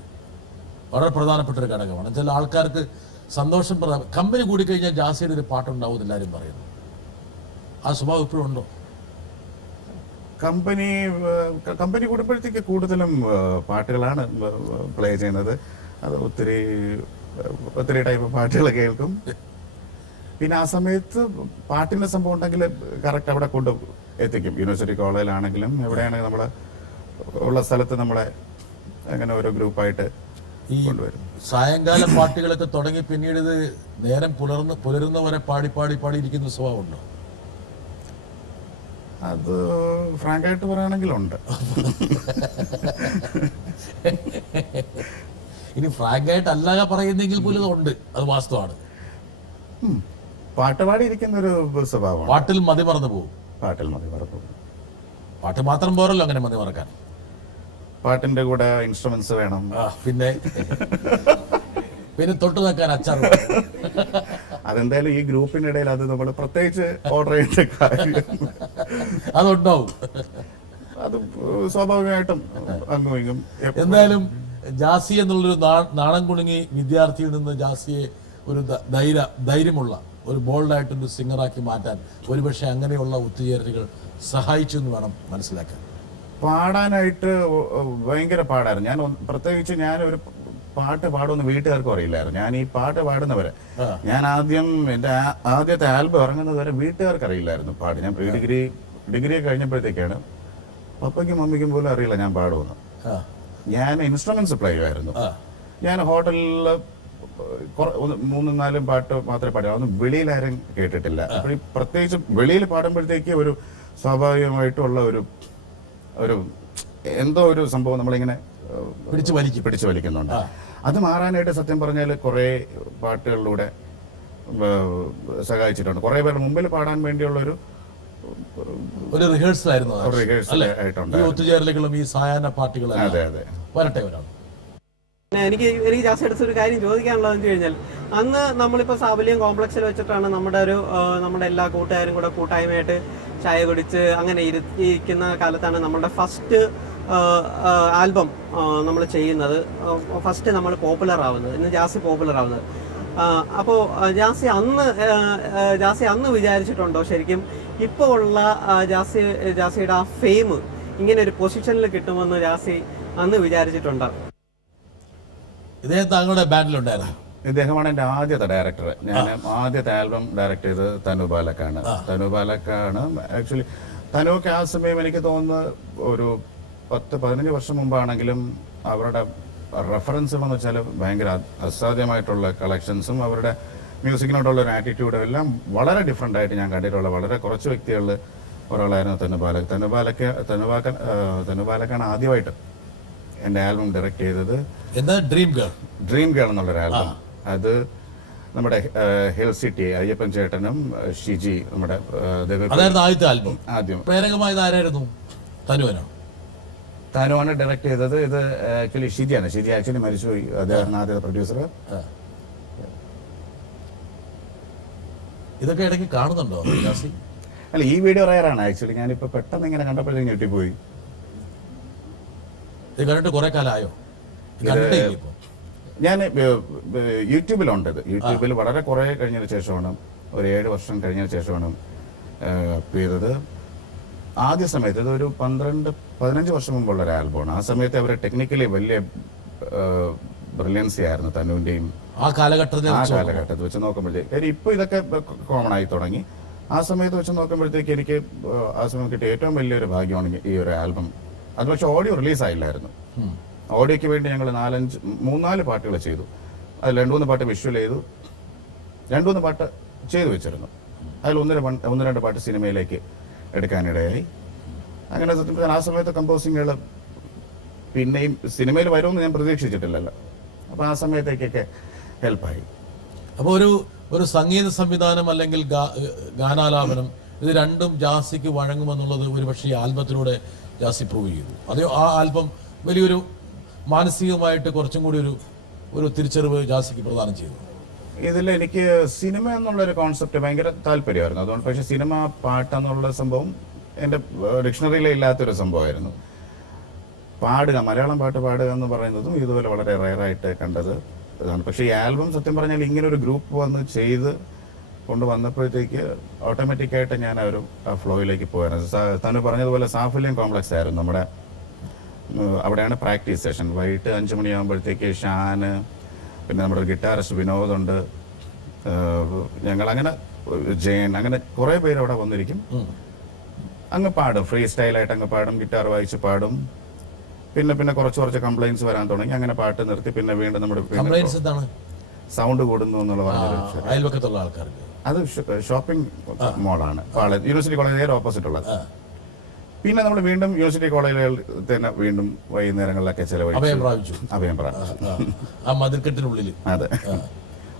വളരെ പ്രധാനപ്പെട്ട ഒരു ഘടകമാണ്. ചില ആൾക്കാർക്ക് സന്തോഷം കമ്പനി കൂടിക്കഴിഞ്ഞാൽ ജാസിയുടെ ഒരു പാട്ടുണ്ടാവും എല്ലാവരും പറയുന്നു. ആ സ്വഭാവം ഇപ്പോഴും ഉണ്ടോ? കമ്പനി കൂടുമ്പോഴത്തേക്ക് കൂടുതലും പാട്ടുകളാണ് പ്ലേ ചെയ്യുന്നത്. അത് ഒത്തിരി ടൈപ്പ് പാട്ടുകൾ കേൾക്കും. പിന്നെ ആ സമയത്ത് പാട്ടിന്റെ സംഭവം ഉണ്ടെങ്കിൽ കറക്റ്റ് അവിടെ കൊണ്ട് എത്തിക്കും. യൂണിവേഴ്സിറ്റി കോളേജിലാണെങ്കിലും എവിടെയാണെങ്കിലും നമ്മളെ ഉള്ള സ്ഥലത്ത് നമ്മളെ അങ്ങനെ ഓരോ ഗ്രൂപ്പായിട്ട് ഈ സായങ്കാല പാട്ടുകളൊക്കെ തുടങ്ങി പിന്നീട് ഇത് നേരം പുലരുന്നവരെ പാടി ഇരിക്കുന്ന സ്വഭാവമുണ്ടോ? അത് ഫ്രാങ്കായിട്ട് പറയുകയാണെങ്കിലുണ്ട്. ഇനി ഫ്രാങ്കായിട്ട് അല്ലാതെ പറയുന്നെങ്കിൽ പോലും ഉണ്ട്, അത് വാസ്തവമാണ്. പാട്ടുപാടി ഇരിക്കുന്ന ഒരു സ്വഭാവമാണ്. പാട്ടിൽ മതി മറന്നു പോകും. പാട്ട് മാത്രം പോരല്ലോ അങ്ങനെ മതി മറക്കാൻ. പാട്ടിന്റെ കൂടെ ഇൻസ്ട്രുമെന്റ്സ് വേണം. പിന്നെ തൊട്ട് നിൽക്കാൻ അച്ചാർ. അതെന്തായാലും ഈ ഗ്രൂപ്പിനിടയിൽ അത് നമ്മൾ പ്രത്യേകിച്ച് ഓർഡർ ചെയ്യേണ്ട കാര്യം അതുണ്ടാവും. അത് സ്വാഭാവികമായിട്ടും അങ്ങും. എന്തായാലും ജാസി എന്നുള്ളൊരു നാണം കുണുങ്ങി വിദ്യാർത്ഥിയിൽ നിന്ന് ജാസിയെ ഒരു ധൈര്യമുള്ള ഒരു ബോൾഡായിട്ടൊരു സിംഗറാക്കി മാറ്റാൻ ഒരുപക്ഷെ അങ്ങനെയുള്ള ഒത്തുചേരലുകൾ സഹായിച്ചു എന്ന് വേണം മനസ്സിലാക്കാൻ. പാടാനായിട്ട് ഭയങ്കര പാടായിരുന്നു. പ്രത്യേകിച്ച് ഞാനൊരു പാട്ട് പാടുമെന്ന് വീട്ടുകാർക്കും അറിയില്ലായിരുന്നു. ഞാൻ ഈ പാട്ട് പാടുന്നവരെ ഞാൻ എന്റെ ആദ്യത്തെ ആൽബം ഇറങ്ങുന്നത് വരെ വീട്ടുകാർക്ക് അറിയില്ലായിരുന്നു പാട്ട്. ഞാൻ ഡിഗ്രി കഴിഞ്ഞപ്പോഴത്തേക്കാണ് പപ്പയ്ക്കും മമ്മിക്കും പോലും അറിയില്ല ഞാൻ പാടുമെന്ന്. ഞാൻ ഇൻസ്ട്രുമെന്റ്സ് പ്ലേ ചെയ്യുമായിരുന്നു. ഞാൻ ഹോട്ടലിൽ 3-4 പാട്ട് മാത്രമേ പാടൂ. അതൊന്നും വെളിയിൽ ആരും കേട്ടിട്ടില്ല. അപ്പോൾ ഈ പ്രത്യേകിച്ച് വെളിയിൽ പാടുമ്പോഴത്തേക്ക് ഒരു സ്വാഭാവികമായിട്ടുള്ള ഒരു എന്തോ ഒരു സംഭവം നമ്മളിങ്ങനെ പിടിച്ചു വലിക്കുന്നുണ്ട്. അത് മാറാനായിട്ട് സത്യം പറഞ്ഞാൽ കുറെ പാട്ടുകളിലൂടെ സഹായിച്ചിട്ടുണ്ട്. കുറെ പേരുടെ മുമ്പിൽ പാടാൻ വേണ്ടിയുള്ള ഒരു റിഹേഴ്സൽ ആയിട്ടുണ്ട്. ഒത്തുചേരലുകളും ഈ സായാഹ്ന പാർട്ടികളും. അതെ അതെ. വരട്ടെ ഒരാൾ. എനിക്ക് ജാസ്തി അടുത്തൊരു കാര്യം ചോദിക്കാനുള്ളതെന്ന് വെച്ച് കഴിഞ്ഞാൽ, അന്ന് നമ്മളിപ്പോൾ സാബല്യം കോംപ്ലക്സിൽ വെച്ചിട്ടാണ് നമ്മുടെ എല്ലാ കൂട്ടുകാരും കൂടെ കൂട്ടായ്മയായിട്ട് ചായ കുടിച്ച് അങ്ങനെ ഇരിക്കുന്ന കാലത്താണ് നമ്മുടെ ഫസ്റ്റ് ആൽബം നമ്മൾ ചെയ്യുന്നത്. ഫസ്റ്റ് നമ്മൾ പോപ്പുലർ ആവുന്നത്, ഇന്ന് ജാസി പോപ്പുലർ ആവുന്നത്. അപ്പോൾ ജാസി അന്ന് വിചാരിച്ചിട്ടുണ്ടോ ശരിക്കും ഇപ്പോൾ ഉള്ള ജാസിയുടെ ആ ഫെയിം ഇങ്ങനെ ഒരു പൊസിഷനിൽ കിട്ടുമെന്ന് ജാസി അന്ന് വിചാരിച്ചിട്ടുണ്ടോ? ഇദ്ദേഹം താങ്കളുടെ ബാൻഡിലുണ്ടായിരുന്നു. ഇദ്ദേഹമാണ് എൻ്റെ ആദ്യത്തെ ഡയറക്ടർ. ഞാൻ ആദ്യത്തെ ആൽബം ഡയറക്ട് ചെയ്തത് തനു ബാലക്കാണ്. ആക്ച്വലി തനുവൊക്കെ ആ സമയം എനിക്ക് തോന്നുന്നത് ഒരു 10-15 വർഷം മുമ്പാണെങ്കിലും അവരുടെ റെഫറൻസുകൾ എന്ന് വെച്ചാൽ ഭയങ്കര അസാധ്യമായിട്ടുള്ള കളക്ഷൻസും അവരുടെ മ്യൂസിക്കിനോടുള്ള ഒരു ആറ്റിറ്റ്യൂഡും എല്ലാം വളരെ ഡിഫറെൻ്റ് ആയിട്ട് ഞാൻ കണ്ടിട്ടുള്ള വളരെ കുറച്ച് വ്യക്തികളിൽ ഒരാളായിരുന്നു തനുബാലക്കാണ് ആദ്യമായിട്ട് എൻ്റെ ആൽബം ഡയറക്ട് ചെയ്തത്. ഡ്രീം ഗേൾ എന്നുള്ളൊരു ആൽബം. അത് നമ്മുടെ ഹിൽ സിറ്റി അയ്യപ്പൻ ചേട്ടനും ഷിജി നമ്മുടെ ആദ്യത്തെ ആൽബം. ആദ്യം പ്രേരകമായത് തനുവാണ് ഡയറക്ട് ചെയ്തത്. ഇത് ആക്ച്വലി ഷിജി ആക്ച്വലി മരിച്ചുപോയി. അദ്ദേഹം ആദ്യത്തെ പ്രൊഡ്യൂസർ. ഇതൊക്കെ ഇടയ്ക്ക് കാണുന്നുണ്ടോ? അല്ല, ഈ വീഡിയോ റയറാണ് ആക്ച്വലി. ഞാനിപ്പോ പെട്ടെന്ന് ഇങ്ങനെ കണ്ടപ്പോഴത്തേക്ക് ഞെട്ടിപ്പോയി. ഇത് കണ്ടിട്ട് കുറെ കാലമായോ? ഞാൻ യൂട്യൂബിലുണ്ട്. യൂട്യൂബിൽ വളരെ കുറെ കഴിഞ്ഞതിന് ശേഷമാണ്, ഒരു 7 വർഷം കഴിഞ്ഞതിന് ശേഷമാണ് ചെയ്തത്. ആദ്യ സമയത്ത് ഇതൊരു 15 വർഷം മുമ്പുള്ള ഒരു ആൽബമാണ്. ആ സമയത്ത് അവരെ ടെക്നിക്കലി വലിയ ബ്രില്യൻസി ആയിരുന്നു തനുവിന്റെയും ആ കാലഘട്ടത്തിൽ ആ കാലഘട്ടത്തിൽ വെച്ച് നോക്കുമ്പോഴത്തേക്ക്. കാര്യം ഇപ്പൊ ഇതൊക്കെ കോമൺ ആയി തുടങ്ങി. ആ സമയത്ത് വെച്ച് നോക്കുമ്പോഴത്തേക്ക് എനിക്ക് ആ സമയം കിട്ടിയ ഏറ്റവും വലിയൊരു ഭാഗ്യമാണ് ഈ ഒരു ആൽബം. അത് പക്ഷെ ഓഡിയോ റിലീസ് ആയില്ലായിരുന്നു. ഓഡിയോയ്ക്ക് വേണ്ടി ഞങ്ങൾ 3-4 പാട്ടുകൾ ചെയ്തു. അതിൽ 2-3 പാട്ട് വിഷ്വൽ ചെയ്തു, 2-3 പാട്ട് ചെയ്തു വെച്ചിരുന്നു. അതിൽ 1-2 പാട്ട് സിനിമയിലേക്ക് എടുക്കാനിടയായി. അങ്ങനെ സത്യം പറഞ്ഞാൽ ആ സമയത്ത് കമ്പോസിങ്ങുകൾ പിന്നെയും സിനിമയിൽ വരുമെന്ന് ഞാൻ പ്രതീക്ഷിച്ചിട്ടില്ലല്ലോ. അപ്പോൾ ആ സമയത്തേക്കൊക്കെ ഹെൽപ്പായി. അപ്പോൾ ഒരു സംഗീത സംവിധാനം അല്ലെങ്കിൽ ഗാനാലാപനം ഇത് രണ്ടും ജാസിക്ക് വഴങ്ങുമെന്നുള്ളത് ഒരുപക്ഷെ ഈ ആൽബത്തിലൂടെ ജാസി പ്രൂവ് ചെയ്തു. അതോ ആ ആൽബം വലിയൊരു മാനസികമായിട്ട് കുറച്ചും കൂടി ഒരു തിരിച്ചറിവ് ജാസിക്ക് പ്രദാനം ചെയ്തു? ഇതിൽ എനിക്ക് സിനിമ എന്നുള്ളൊരു കോൺസെപ്റ്റ് ഭയങ്കര താല്പര്യമായിരുന്നു. അതുകൊണ്ട് പക്ഷേ സിനിമ പാട്ടെന്നുള്ള സംഭവം എൻ്റെ ഡിക്ഷണറിയിലേ ഇല്ലാത്തൊരു സംഭവമായിരുന്നു. പാടുക, മലയാളം പാട്ട് പാടുക എന്ന് പറയുന്നതും ഇതുപോലെ വളരെ റയറായിട്ട് കണ്ടത് ഇതാണ്. പക്ഷേ ഈ ആൽബം സത്യം പറഞ്ഞാൽ ഇങ്ങനെ ഒരു ഗ്രൂപ്പ് വന്ന് ചെയ്ത് കൊണ്ടുവന്നപ്പോഴത്തേക്ക് ഓട്ടോമാറ്റിക്കായിട്ട് ഞാൻ ആ ഫ്ലോയിലേക്ക് പോയായിരുന്നു. തന്നു പറഞ്ഞതുപോലെ സാഫല്യം കോംപ്ലക്സ് ആയിരുന്നു നമ്മുടെ. അവിടെയാണ് പ്രാക്ടീസ് സെഷൻ. വൈകിട്ട് 5 മണിയാകുമ്പോഴത്തേക്ക് ഷാന്, പിന്നെ നമ്മുടെ ഗിറ്റാറിസ്റ്റ് വിനോദുണ്ട്, ഞങ്ങളങ്ങനെ ജയൻ, അങ്ങനെ കുറേ പേര് അവിടെ വന്നിരിക്കും. അങ്ങ് പാടും, ഫ്രീ സ്റ്റൈലായിട്ട് അങ്ങ് പാടും, ഗിറ്റാർ വായിച്ച് പാടും. പിന്നെ കുറച്ച് കംപ്ലൈൻറ്റ്സ് വരാൻ തുടങ്ങി. അങ്ങനെ പാട്ട് നിർത്തി. പിന്നെ വീണ്ടും നമ്മുടെ സൗണ്ട് കൂടുന്നു എന്നുള്ള പറഞ്ഞൊരു അയൽവക്കത്തുള്ള ആൾക്കാർക്ക് അത് ഷോപ്പിംഗ് മോളാണ് യൂണിവേഴ്സിറ്റി കോളേജ് നേരെ ഓപ്പോസിറ്റ് ഉള്ളത്. പിന്നെ നമ്മൾ വീണ്ടും യൂണിവേഴ്സിറ്റി കോളേജുകളിൽ തന്നെ വീണ്ടും വൈകുന്നേരങ്ങളിലൊക്കെ അഭയം പ്രാപിച്ചു. ആ മതിൽക്കെട്ടിനുള്ളിൽ. അതെ,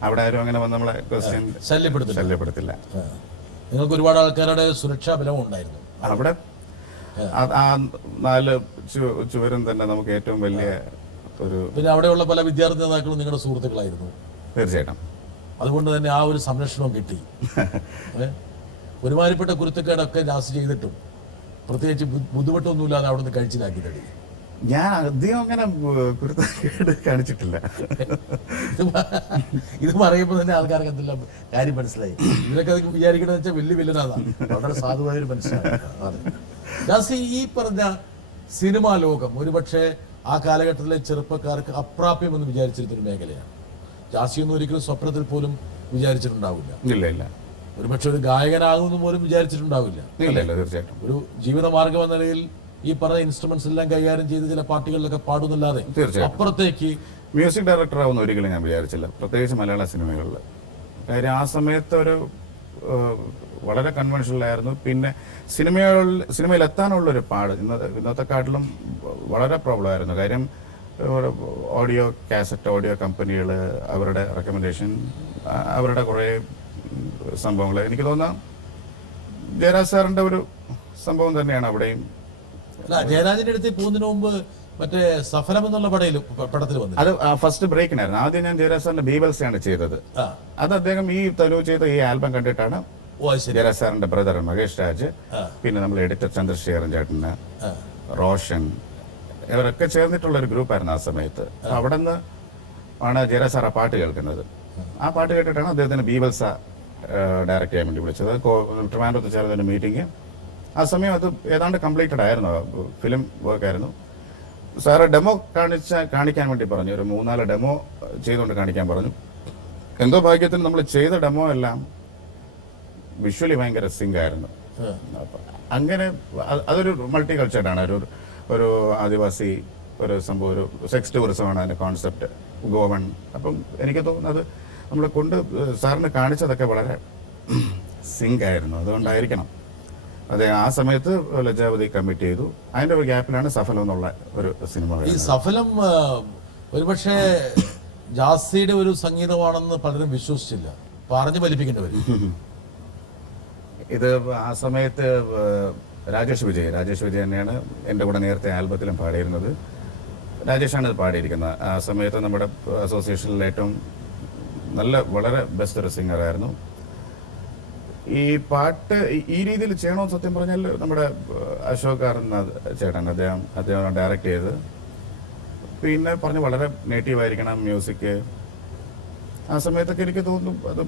അവിടെ ആരും അങ്ങനെ വന്ന് നമ്മളെ ക്വസ്റ്റ്യൻ ശല്യപ്പെടുത്തില്ല. നിങ്ങൾക്ക് ഒരുപാട് ആൾക്കാരുടെ സുരക്ഷാ ബലവും ഉണ്ടായിരുന്നു അവിടെ. ആ 4 ചുവരും തന്നെ നമുക്ക് ഏറ്റവും വലിയ ഒരു. പിന്നെ അവിടെയുള്ള പല വിദ്യാർത്ഥി നേതാക്കളും നിങ്ങളുടെ സുഹൃത്തുക്കളായിരുന്നു. തീർച്ചയായിട്ടും. അതുകൊണ്ട് തന്നെ ആ ഒരു സംരക്ഷണവും കിട്ടി. ഒരുമാതിരിപ്പെട്ട കുരുത്തക്കേടൊക്കെ ജാസ് ചെയ്തിട്ടും പ്രത്യേകിച്ച് ബുദ്ധിമുട്ടൊന്നുമില്ലാതെ അവിടെ നിന്ന് കഴിച്ചിലാക്കി തടി. ഞാൻ അധികം അങ്ങനെ കുരുത്തക്കേട് കാണിച്ചിട്ടില്ല. ഇത് പറയുമ്പോൾ തന്നെ ആൾക്കാർക്ക് എന്തെല്ലാം കാര്യം മനസ്സിലായി. ഇതിലൊക്കെ വിചാരിക്കണമെന്ന് വെച്ചാൽ വലിയ വില്ലനാണ്. വളരെ സാധുവായൊരു മനസ്സിലായി. ജാസി, ഈ പറഞ്ഞ സിനിമാ ലോകം ഒരുപക്ഷെ ആ കാലഘട്ടത്തിലെ ചെറുപ്പക്കാർക്ക് അപ്രാപ്യമെന്ന് വിചാരിച്ചിരുന്നൊരു മേഖലയാണ്. ജാസിയൊന്നും ഒരിക്കലും സ്വപ്നത്തിൽ പോലും വിചാരിച്ചിട്ടുണ്ടാവില്ല. ഇല്ല. ഒരുപക്ഷെ ഒരു ഗായകനാകുമെന്ന് പോലും വിചാരിച്ചിട്ടുണ്ടാവില്ല. തീർച്ചയായിട്ടും. ഒരു ജീവിതമാർഗം എന്ന നിലയിൽ ഈ പറഞ്ഞ ഇൻസ്ട്രുമെന്റ്സ് എല്ലാം കൈകാര്യം ചെയ്ത് ചില പാർട്ടികളിലൊക്കെ പാടുന്നല്ലാതെ അപ്പുറത്തേക്ക് മ്യൂസിക് ഡയറക്ടർ ആവുന്ന ഒരിക്കലും ഞാൻ വിചാരിച്ചില്ല, പ്രത്യേകിച്ച് മലയാള സിനിമകളിൽ. കാര്യം ആ സമയത്ത് ഒരു വളരെ കൺവെൻഷനലായിരുന്നു. പിന്നെ സിനിമയിൽ എത്താനുള്ളൊരു പാട് ഇന്നത്തെക്കാട്ടിലും വളരെ പ്രോബ്ലം ആയിരുന്നു. കാര്യം ഓഡിയോ കാസറ്റ്, ഓഡിയോ കമ്പനികൾ, അവരുടെ റെക്കമെൻഡേഷൻ, അവരുടെ കുറേ സംഭവങ്ങൾ. എനിക്ക് തോന്നുന്ന ജയരാജ് സാറിന്റെ ഒരു സംഭവം തന്നെയാണ് അവിടെയും. ജയരാജിന്റെ അടുത്ത് പോകുന്നതിന് മുമ്പ് മറ്റേ സഫലം എന്നുള്ള പടത്തിൽ വന്നു. അത് ഫസ്റ്റ് ബ്രേക്കിനായിരുന്നു. ആദ്യം ഞാൻ ജയരാജ് സാറിന്റെ ബീബൽസാണ് ചെയ്തത്. അത് അദ്ദേഹം ഈ തനു ചെയ്ത ഈ ആൽബം കണ്ടിട്ടാണ് ജയരാജ് സാറിന്റെ ബ്രദർ മഹേഷ് രാജ്, പിന്നെ നമ്മൾ എഡിറ്റർ ചന്ദ്രശേഖരൻ ചേട്ടന്, റോഷൻ, ഇവരൊക്കെ ചേർന്നിട്ടുള്ള ഒരു ഗ്രൂപ്പായിരുന്നു ആ സമയത്ത്. അവിടെ നിന്ന് ആണ് ജയരാജ് സാർ ആ പാട്ട് കേൾക്കുന്നത്. ആ പാട്ട് കേട്ടിട്ടാണ് അദ്ദേഹത്തിന് ബീബൽസ ഡയറക്റ്റ് ചെയ്യാൻ വേണ്ടി വിളിച്ചത്. ട്രിവാൻഡ്രത്ത് ചേർന്നൊരു മീറ്റിംഗ്. ആ സമയം അത് ഏതാണ്ട് കംപ്ലീറ്റഡ് ആയിരുന്നു, ഫിലിം വർക്കായിരുന്നു. സാറ് ഡെമോ കാണിക്കാൻ വേണ്ടി പറഞ്ഞു. ഒരു 3-4 ഡെമോ ചെയ്തുകൊണ്ട് കാണിക്കാൻ പറഞ്ഞു. എന്തോ ഭാഗ്യത്തിന് നമ്മൾ ചെയ്ത ഡെമോ എല്ലാം വിഷ്വലി ഭയങ്കര സിങ്ക് ആയിരുന്നു. അങ്ങനെ അതൊരു മൾട്ടി കൾച്ചർഡാണ്. ഒരു ആദിവാസി ഒരു സംഭവം, ഒരു സെക്സ് ടൂറിസമാണ് അതിന്റെ കോൺസെപ്റ്റ്, ഗോവൺ. അപ്പം എനിക്ക് തോന്നുന്നത് നമ്മൾ സാറിന് കാണിച്ചതൊക്കെ വളരെ സിങ്ക് ആയിരുന്നു. അതുകൊണ്ടായിരിക്കണം അതെ ആ സമയത്ത് ലജ്ജാവതി കമ്മിറ്റ് ചെയ്തു. അതിന്റെ ഒരു ഗ്യാപ്പിലാണ് സഫലം എന്നുള്ള ഒരു സിനിമ. ഈ സഫലം ഒരുപക്ഷെ ജാസിയുടെ ഒരു സംഗീതമാണെന്ന് പലരും വിശ്വസിച്ചില്ല, പറഞ്ഞു ഫലിപ്പിക്കേണ്ടി വരും. ഇത് ആ സമയത്ത് രാജേഷ് വിജയ് തന്നെയാണ് എൻ്റെ കൂടെ നേരത്തെ ആൽബത്തിലും പാടിയിരുന്നത്. രാജേഷാണ് ഇത് പാടിയിരിക്കുന്നത്. ആ സമയത്ത് നമ്മുടെ അസോസിയേഷനിൽ ഏറ്റവും വളരെ ബെസ്റ്റ് ഒരു സിംഗറായിരുന്നു. ഈ പാട്ട് ഈ രീതിയിൽ ചെയ്യണമെന്ന് സത്യം പറഞ്ഞാൽ നമ്മുടെ അശോക് ചേട്ടൻ അദ്ദേഹം ഡയറക്റ്റ് ചെയ്ത്, പിന്നെ പറഞ്ഞു വളരെ നേറ്റീവ് ആയിരിക്കണം മ്യൂസിക്. ആ സമയത്തൊക്കെ എനിക്ക് തോന്നുന്നു അത്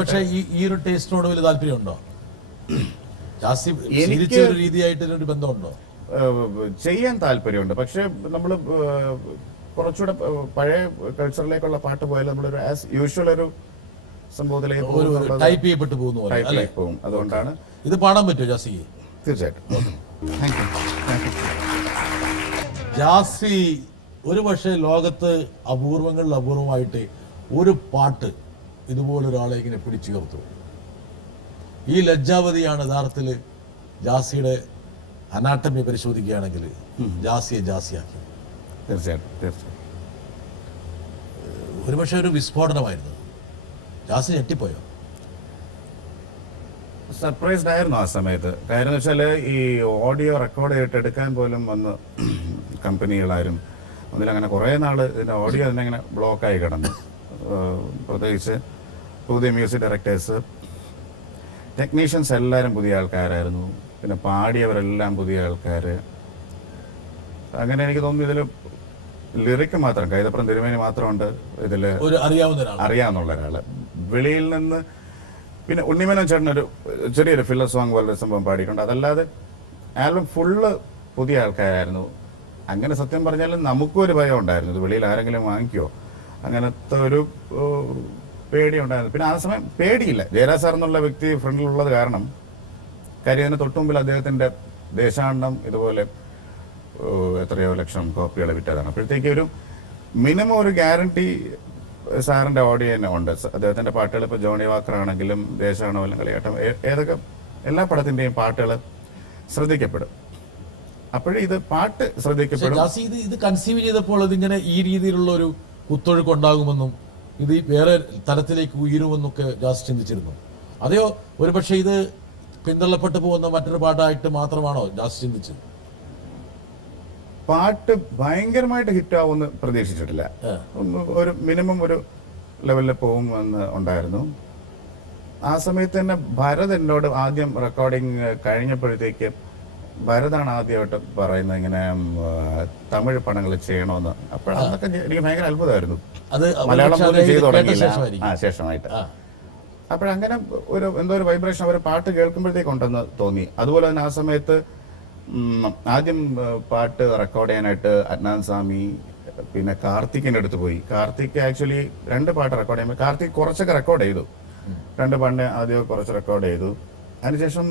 പക്ഷേ ഈ ഒരു ടേസ്റ്റിനോട് വലിയ താല്പര്യമുണ്ടോ? ജാസി എനിക്ക് ശീലിച്ച ഒരു രീതിയായിട്ട് ഒരു ബന്ധമുണ്ടോ? ചെയ്യാൻ താല്പര്യമുണ്ട്. പക്ഷെ നമ്മൾ കുറച്ചുകൂടെ പഴയ കൾച്ചറിലേക്കുള്ള പാട്ട് പോയാൽ നമ്മളൊരു ആസ് യൂഷ്വൽ ഒരു സംഭവത്തിലേക്ക് ഒരു ടൈപ്പ് ചെയ്യപ്പെട്ടു പോകുന്ന പോലെ അല്ലേ? പോകും. അതുകൊണ്ടാണ് ഇത് പാടാൻ പറ്റുമോ ജാസിക്ക്? തീർച്ചയായിട്ടും. Thank you. ജാസി ഒരു പക്ഷേ ലോകത്ത് അപൂർവങ്ങളിൽ അപൂർവമായിട്ട് ഒരു പാട്ട് ഇതുപോലൊരാളെ ഇങ്ങനെ പിടിച്ചുയർത്തു. ഈ ലജ്ജാവതിയാണ് യഥാർത്ഥത്തിൽ ജാസിയുടെ അനാട്ടമി പരിശോധിക്കുകയാണെങ്കിൽ ജാസിയെ ജാസിയാക്കി. തീർച്ചയായിട്ടും. ഒരുപക്ഷെ ഒരു വിസ്ഫോടനമായിരുന്നു. ജാസി ഞെട്ടിപ്പോയോ? സർപ്രൈസ്ഡ് ആയിരുന്നു ആ സമയത്ത്. കാര്യം എന്ന് വെച്ചാൽ ഈ ഓഡിയോ റെക്കോർഡ് ചെയ്തിട്ട് എടുക്കാൻ പോലും വന്ന് കമ്പനികളാരും അതിലങ്ങനെ കുറേ നാൾ ഇതിൻ്റെ ഓഡിയോ തന്നെ ഇങ്ങനെ ബ്ലോക്കായി കിടന്നു. പ്രത്യേകിച്ച് പുതിയ മ്യൂസിക് ഡയറക്ടേഴ്സ്, ടെക്നീഷ്യൻസ് എല്ലാവരും പുതിയ ആൾക്കാരായിരുന്നു. പിന്നെ പാടിയവരെല്ലാം പുതിയ ആൾക്കാർ. അങ്ങനെ എനിക്ക് തോന്നുന്നു ഇതിൽ ലിറിക്ക് മാത്രം കൈതപ്രം തിരുമേനി മാത്രമുണ്ട് ഇതിൽ അറിയാവുന്ന ഒരാള്. വെളിയിൽ നിന്ന് പിന്നെ ഉണ്ണിമേനോൻ ചേട്ടനൊരു ചെറിയൊരു ഫില്ലർ സോങ് പോലൊരു സംഭവം പാടിയിട്ടുണ്ട്. അതല്ലാതെ ആൽബം ഫുള്ള് പുതിയ ആൾക്കാരായിരുന്നു. അങ്ങനെ സത്യം പറഞ്ഞാൽ നമുക്കും ഒരു ഭയം ഉണ്ടായിരുന്നു, ഇത് വെളിയിൽ ആരെങ്കിലും വാങ്ങിക്കുമോ അങ്ങനത്തെ ഒരു പേടി ഉണ്ടായിരുന്നു. പിന്നെ ആ സമയം പേടിയില്ല. ജയരാജ് സാർ എന്നുള്ള വ്യക്തി ഫ്രണ്ടിലുള്ളത് കാരണം കാര്യം അതിന് തൊട്ടുമുമ്പിൽ അദ്ദേഹത്തിൻ്റെ ദേശാടനം ഇതുപോലെ എത്രയോ ലക്ഷം കോപ്പികൾ വിറ്റതാണ്. അപ്പോഴത്തേക്ക് ഒരു മിനിമം ഒരു ഗ്യാരണ്ടി സാറിൻ്റെ ഓഡിയോ തന്നെ ഉണ്ട്. അദ്ദേഹത്തിൻ്റെ പാട്ടുകൾ ഇപ്പോൾ ജോണി വാക്കർ ആണെങ്കിലും ദേശാടനം അല്ലെങ്കിൽ കളിയാട്ടം ഏതൊക്കെ എല്ലാ പടത്തിൻ്റെയും പാട്ടുകൾ ശ്രദ്ധിക്കപ്പെടും. അപ്പോഴേ ഇത് പാട്ട് ശ്രദ്ധിക്കപ്പെടും. ഇത് കൺസീവ് ചെയ്തപ്പോൾ ഇതിങ്ങനെ ഈ രീതിയിലുള്ള ഒരു കുത്തൊഴുക്ക് ഉണ്ടാകുമെന്നും ഇത് വേറെ തലത്തിലേക്ക് ഉയരുമെന്നൊക്കെ ജാസ് ചിന്തിച്ചിരുന്നു. അതെയോ ഒരു പക്ഷേ ഇത് പിന്തള്ളപ്പെട്ടു പോകുന്ന മറ്റൊരു പാട്ടായിട്ട് മാത്രമാണോ ജാസ് ചിന്തിച്ചത്? പാട്ട് ഭയങ്കരമായിട്ട് ഹിറ്റാവുമെന്ന് പ്രതീക്ഷിച്ചിട്ടില്ല. ഒരു മിനിമം ഒരു ലെവലിൽ പോകുമെന്ന് ഉണ്ടായിരുന്നു. ആ സമയത്ത് തന്നെ ഭരത് എന്നോട് ആദ്യം റെക്കോർഡിങ് കഴിഞ്ഞപ്പോഴത്തേക്ക് ഭരതാണ് ആദ്യമായിട്ട് പറയുന്നത് ഇങ്ങനെ തമിഴ് പടങ്ങൾ ചെയ്യണമെന്ന്. അപ്പോഴതൊക്കെ എനിക്ക് ഭയങ്കര അത്ഭുതമായിരുന്നു. മലയാളം പോലും ചെയ്തു തുടങ്ങിയില്ല ശേഷമായിട്ട്. അപ്പോഴങ്ങനെ ഒരു എന്തോ ഒരു വൈബ്രേഷൻ അവർ പാട്ട് കേൾക്കുമ്പോഴത്തേക്കുണ്ടെന്ന് തോന്നി. അതുപോലെ തന്നെ ആ സമയത്ത് ആദ്യം പാട്ട് റെക്കോർഡ് ചെയ്യാനായിട്ട് അദ്നാൻ സ്വാമി പിന്നെ കാർത്തിക്കിൻ്റെ അടുത്ത് പോയി. കാർത്തിക് ആക്ച്വലി 2 പാട്ട് റെക്കോർഡ് ചെയ്യുമ്പോൾ കാർത്തിക് കുറച്ചൊക്കെ റെക്കോർഡ് ചെയ്തു. 2 പാട്ട് ആദ്യം കുറച്ച് റെക്കോർഡ് ചെയ്തു. അതിനുശേഷം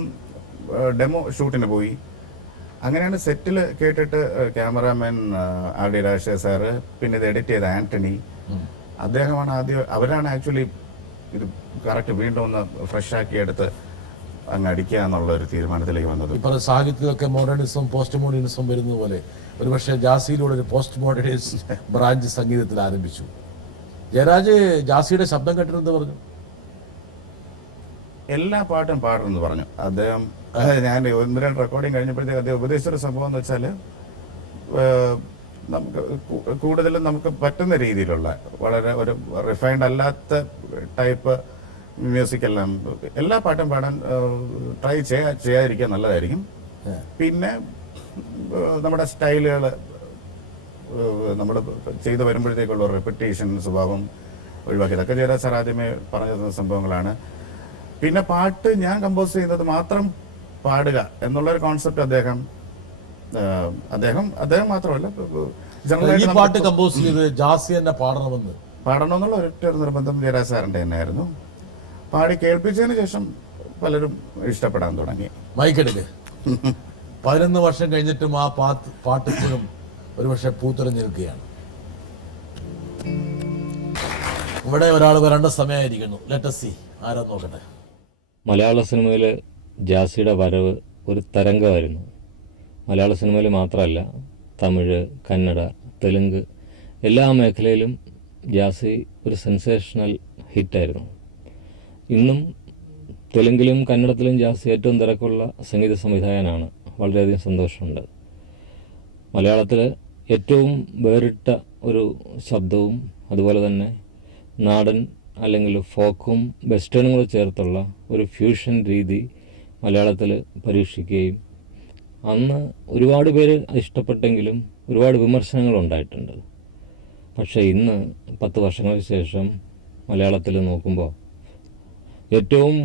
ഡെമോ ഷൂട്ടിന് പോയി. അങ്ങനെയാണ് സെറ്റിൽ കേട്ടിട്ട് cameraman R D Rajasekhar sir, പിന്നെ ഇത് എഡിറ്റ് ചെയ്ത ആന്റണി, അദ്ദേഹമാണ് അവരാണ് ആക്ച്വലി ഇത് കറക്റ്റ് വീണ്ടും ഒന്ന് ഫ്രഷ് ആക്കി എടുത്ത് അങ്ങ് അടിക്കുക എന്നുള്ള ഒരു തീരുമാനത്തിലേക്ക് വന്നത്. ഇപ്പോൾ സാഹിത്യത്തിലൊക്കെ മോഡേണിസം പോസ്റ്റ് മോഡേണിസം വരുന്നത് പോലെ ഒരുപക്ഷെ ജാസിയിലൂടെ ഒരു പോസ്റ്റ് മോഡേണിസ്റ്റ് ബ്രാഞ്ച് സംഗീതത്തിൽ ആരംഭിച്ചു. ജയരാജ് ജാസിയുടെ ശബ്ദം കേട്ടിരുന്നത് പറഞ്ഞു എല്ലാ പാട്ടും പാടുമെന്ന് പറഞ്ഞു അദ്ദേഹം. ഞാൻ 1-2 റെക്കോർഡിങ് കഴിഞ്ഞപ്പോഴത്തേക്ക് അദ്ദേഹം ഉപദേശിച്ചൊരു സംഭവം എന്ന് വെച്ചാൽ നമുക്ക് കൂടുതലും നമുക്ക് പറ്റുന്ന രീതിയിലുള്ള വളരെ ഒരു റിഫൈൻഡ് അല്ലാത്ത ടൈപ്പ് മ്യൂസിക് എല്ലാം എല്ലാ പാട്ടും പാടാൻ ട്രൈ ചെയ്യാതിരിക്കാൻ നല്ലതായിരിക്കും. പിന്നെ നമ്മുടെ സ്റ്റൈലുകൾ നമ്മൾ ചെയ്തു വരുമ്പോഴത്തേക്കുള്ള റെപ്പിറ്റേഷൻ സ്വഭാവം ഒഴിവാക്കി. ഇതൊക്കെ ജയരാജ് സാർ ആദ്യമേ പറഞ്ഞ സംഭവങ്ങളാണ്. പിന്നെ പാട്ട് ഞാൻ കമ്പോസ് ചെയ്യുന്നത് മാത്രം പാടുക എന്നുള്ളൊരു കോൺസെപ്റ്റ് അദ്ദേഹം മാത്രമല്ല ഈ പാട്ട് കമ്പോസ് ചെയ്ത് ജാസി തന്നെ പാടണമെന്നുള്ള ഒരൊറ്റ നിർബന്ധം ജയരാജ് സാറിന്റെ തന്നെയായിരുന്നു. പാടി കേൾപ്പിച്ചതിന് ശേഷം പലരും ഇഷ്ടപ്പെടാൻ തുടങ്ങി. മൈക്കെടുക്ക് 11 വർഷം കഴിഞ്ഞിട്ടും ആ പാട്ട് ഇപ്പോഴും ഒരുപക്ഷെ പൂത്തുലഞ്ഞു നിൽക്കുകയാണ്. ഇവിടെ ഒരാൾ വരേണ്ട സമയമായിരിക്കുന്നു. ലെറ്റസ് സീ ആരാ നോക്കട്ടെ. മലയാള സിനിമയിൽ ജാസിയുടെ വരവ് ഒരു തരംഗമായിരുന്നു. മലയാള സിനിമയിൽ മാത്രമല്ല, തമിഴ്, കന്നഡ, തെലുങ്ക് എല്ലാ മേഖലയിലും ജാസി ഒരു സെൻസേഷണൽ ഹിറ്റായിരുന്നു. ഇന്നും തെലുങ്കിലും കന്നഡത്തിലും ജാസി ഏറ്റവും തിരക്കുള്ള സംഗീത സംവിധായകനാണ്. വളരെയധികം സന്തോഷമുണ്ട്. മലയാളത്തിൽ ഏറ്റവും വേറിട്ട ഒരു ശബ്ദവും അതുപോലെ തന്നെ നാടൻ അല്ലെങ്കിൽ ഫോക്കും വെസ്റ്റേണും കൂടെ ചേർത്തുള്ള ഒരു ഫ്യൂഷൻ രീതി മലയാളത്തിൽ പരീക്ഷിക്കുകയും അന്ന് ഒരുപാട് പേര് ഇഷ്ടപ്പെട്ടെങ്കിലും ഒരുപാട് വിമർശനങ്ങൾ ഉണ്ടായിട്ടുണ്ട്. പക്ഷേ ഇന്ന് 10 വർഷങ്ങൾക്ക് ശേഷം മലയാളത്തിൽ നോക്കുമ്പോൾ ഏറ്റവും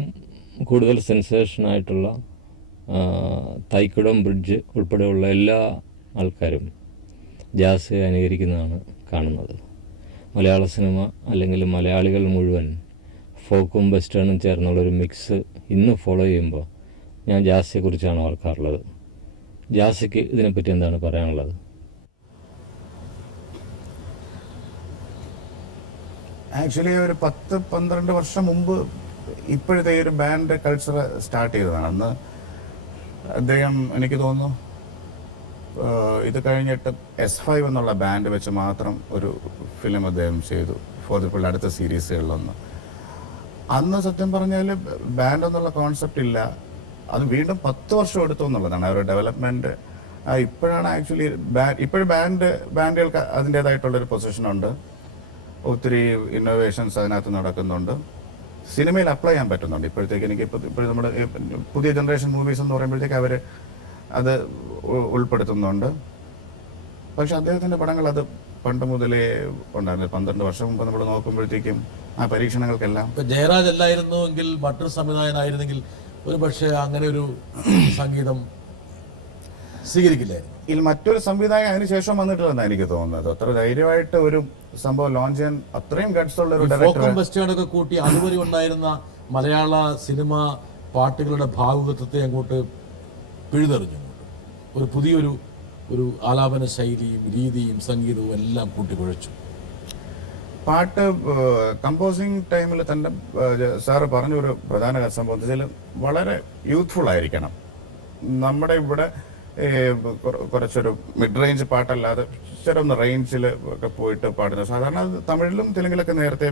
കൂടുതൽ സെൻസേഷനായിട്ടുള്ള തൈക്കുടം ബ്രിഡ്ജ് ഉൾപ്പെടെയുള്ള എല്ലാ ആൾക്കാരും ജാസ് അനുകരിക്കുന്നതാണ് കാണുന്നത്. മലയാള സിനിമ അല്ലെങ്കിൽ മലയാളികൾ മുഴുവൻ ഫോക്കും വെസ്റ്റേണും ചേർന്നുള്ളൊരു മിക്സ് ഇന്ന് ഫോളോ ചെയ്യുമ്പോൾ ഞാൻ ജാസിയെക്കുറിച്ചാണ് ഓർക്കാറുള്ളത്. ജാസിക്ക് ഇതിനെപ്പറ്റി എന്താണ് പറയാനുള്ളത്? ആക്ച്വലി ഒരു 10-12 വർഷം മുമ്പ് ഇപ്പോഴത്തെ ഈ ഒരു ബാൻഡ് കൾച്ചർ സ്റ്റാർട്ട് ചെയ്തതാണ്. അന്ന് അദ്ദേഹം എനിക്ക് തോന്നുന്നു ഇത് കഴിഞ്ഞിട്ട് S5 എന്നുള്ള ബാൻഡ് വെച്ച് മാത്രം ഒരു ഫിലിം അദ്ദേഹം ചെയ്തു ഫോർദിപ്പുള്ള അടുത്ത സീരീസുകളിലൊന്ന്. അന്ന് സത്യം പറഞ്ഞാൽ ബാൻഡ് എന്നുള്ള കോൺസെപ്റ്റ് ഇല്ല. അത് വീണ്ടും 10 വർഷം എടുത്തു എന്നുള്ളതാണ് ആ ഒരു ഡെവലപ്മെന്റ്. ഇപ്പോഴാണ് ആക്ച്വലി ഇപ്പോഴും ബാൻഡുകൾക്ക് അതിൻ്റെതായിട്ടുള്ളൊരു പൊസിഷനുണ്ട്. ഒത്തിരി ഇന്നോവേഷൻസ് അതിനകത്ത് നടക്കുന്നുണ്ട്. സിനിമയിൽ അപ്ലൈ ചെയ്യാൻ പറ്റുന്നുണ്ട്. ഇപ്പോഴത്തേക്ക് എനിക്ക് ഇപ്പോൾ നമ്മുടെ പുതിയ ജനറേഷൻ മൂവീസ് എന്ന് പറയുമ്പോഴത്തേക്ക് അവർ അത് ഉൾപ്പെടുത്തുന്നുണ്ട്. പക്ഷെ അദ്ദേഹത്തിൻ്റെ പടങ്ങൾ അത് പണ്ട് മുതലേ ഉണ്ടായിരുന്നു. 12 വർഷം മുമ്പ് നമ്മൾ നോക്കുമ്പോഴത്തേക്കും ആ പരീക്ഷണങ്ങൾക്കെല്ലാം ഇപ്പൊ ജയരാജ് അല്ലായിരുന്നു എങ്കിൽ മറ്റൊരു സംവിധായകനായിരുന്നെങ്കിൽ ഒരു പക്ഷേ അങ്ങനെ ഒരു സംഗീതം സ്വീകരിക്കില്ലായിരുന്നു. ഇതിൽ മറ്റൊരു സംവിധായകൻ അതിനുശേഷം വന്നിട്ടില്ലെന്നാണ് എനിക്ക് തോന്നുന്നത്. അത്ര ധൈര്യമായിട്ട് ഒരു സംഭവം ലോഞ്ച് ചെയ്യാൻ അത്രയും ഗട്സ് ഉള്ള ഒരു ഡയറക്ടർ ഫോക്കും വെസ്റ്റേണൊക്കെ കൂട്ടി അതുവരെ ഉണ്ടായിരുന്ന മലയാള സിനിമ പാട്ടുകളുടെ ഭാവുകത്വത്തെ അങ്ങോട്ട് പിഴുതെറിഞ്ഞു. ഒരു പുതിയൊരു ആലാപന ശൈലിയും രീതിയും സംഗീതവും എല്ലാം കൂട്ടിക്കുഴച്ചു. പാട്ട് കമ്പോസിങ് ടൈമിൽ തന്നെ സാറ് പറഞ്ഞൊരു പ്രധാന സംഭവം വെച്ചാൽ വളരെ യൂത്ത്ഫുൾ ആയിരിക്കണം. നമ്മുടെ ഇവിടെ കുറച്ചൊരു മിഡ് റേഞ്ച് പാട്ടല്ലാതെ ചെറിയൊന്ന് റേഞ്ചിൽ ഒക്കെ പോയിട്ട് പാടുന്നത് സാധാരണ തമിഴിലും തെലുങ്കിലൊക്കെ നേരത്തെ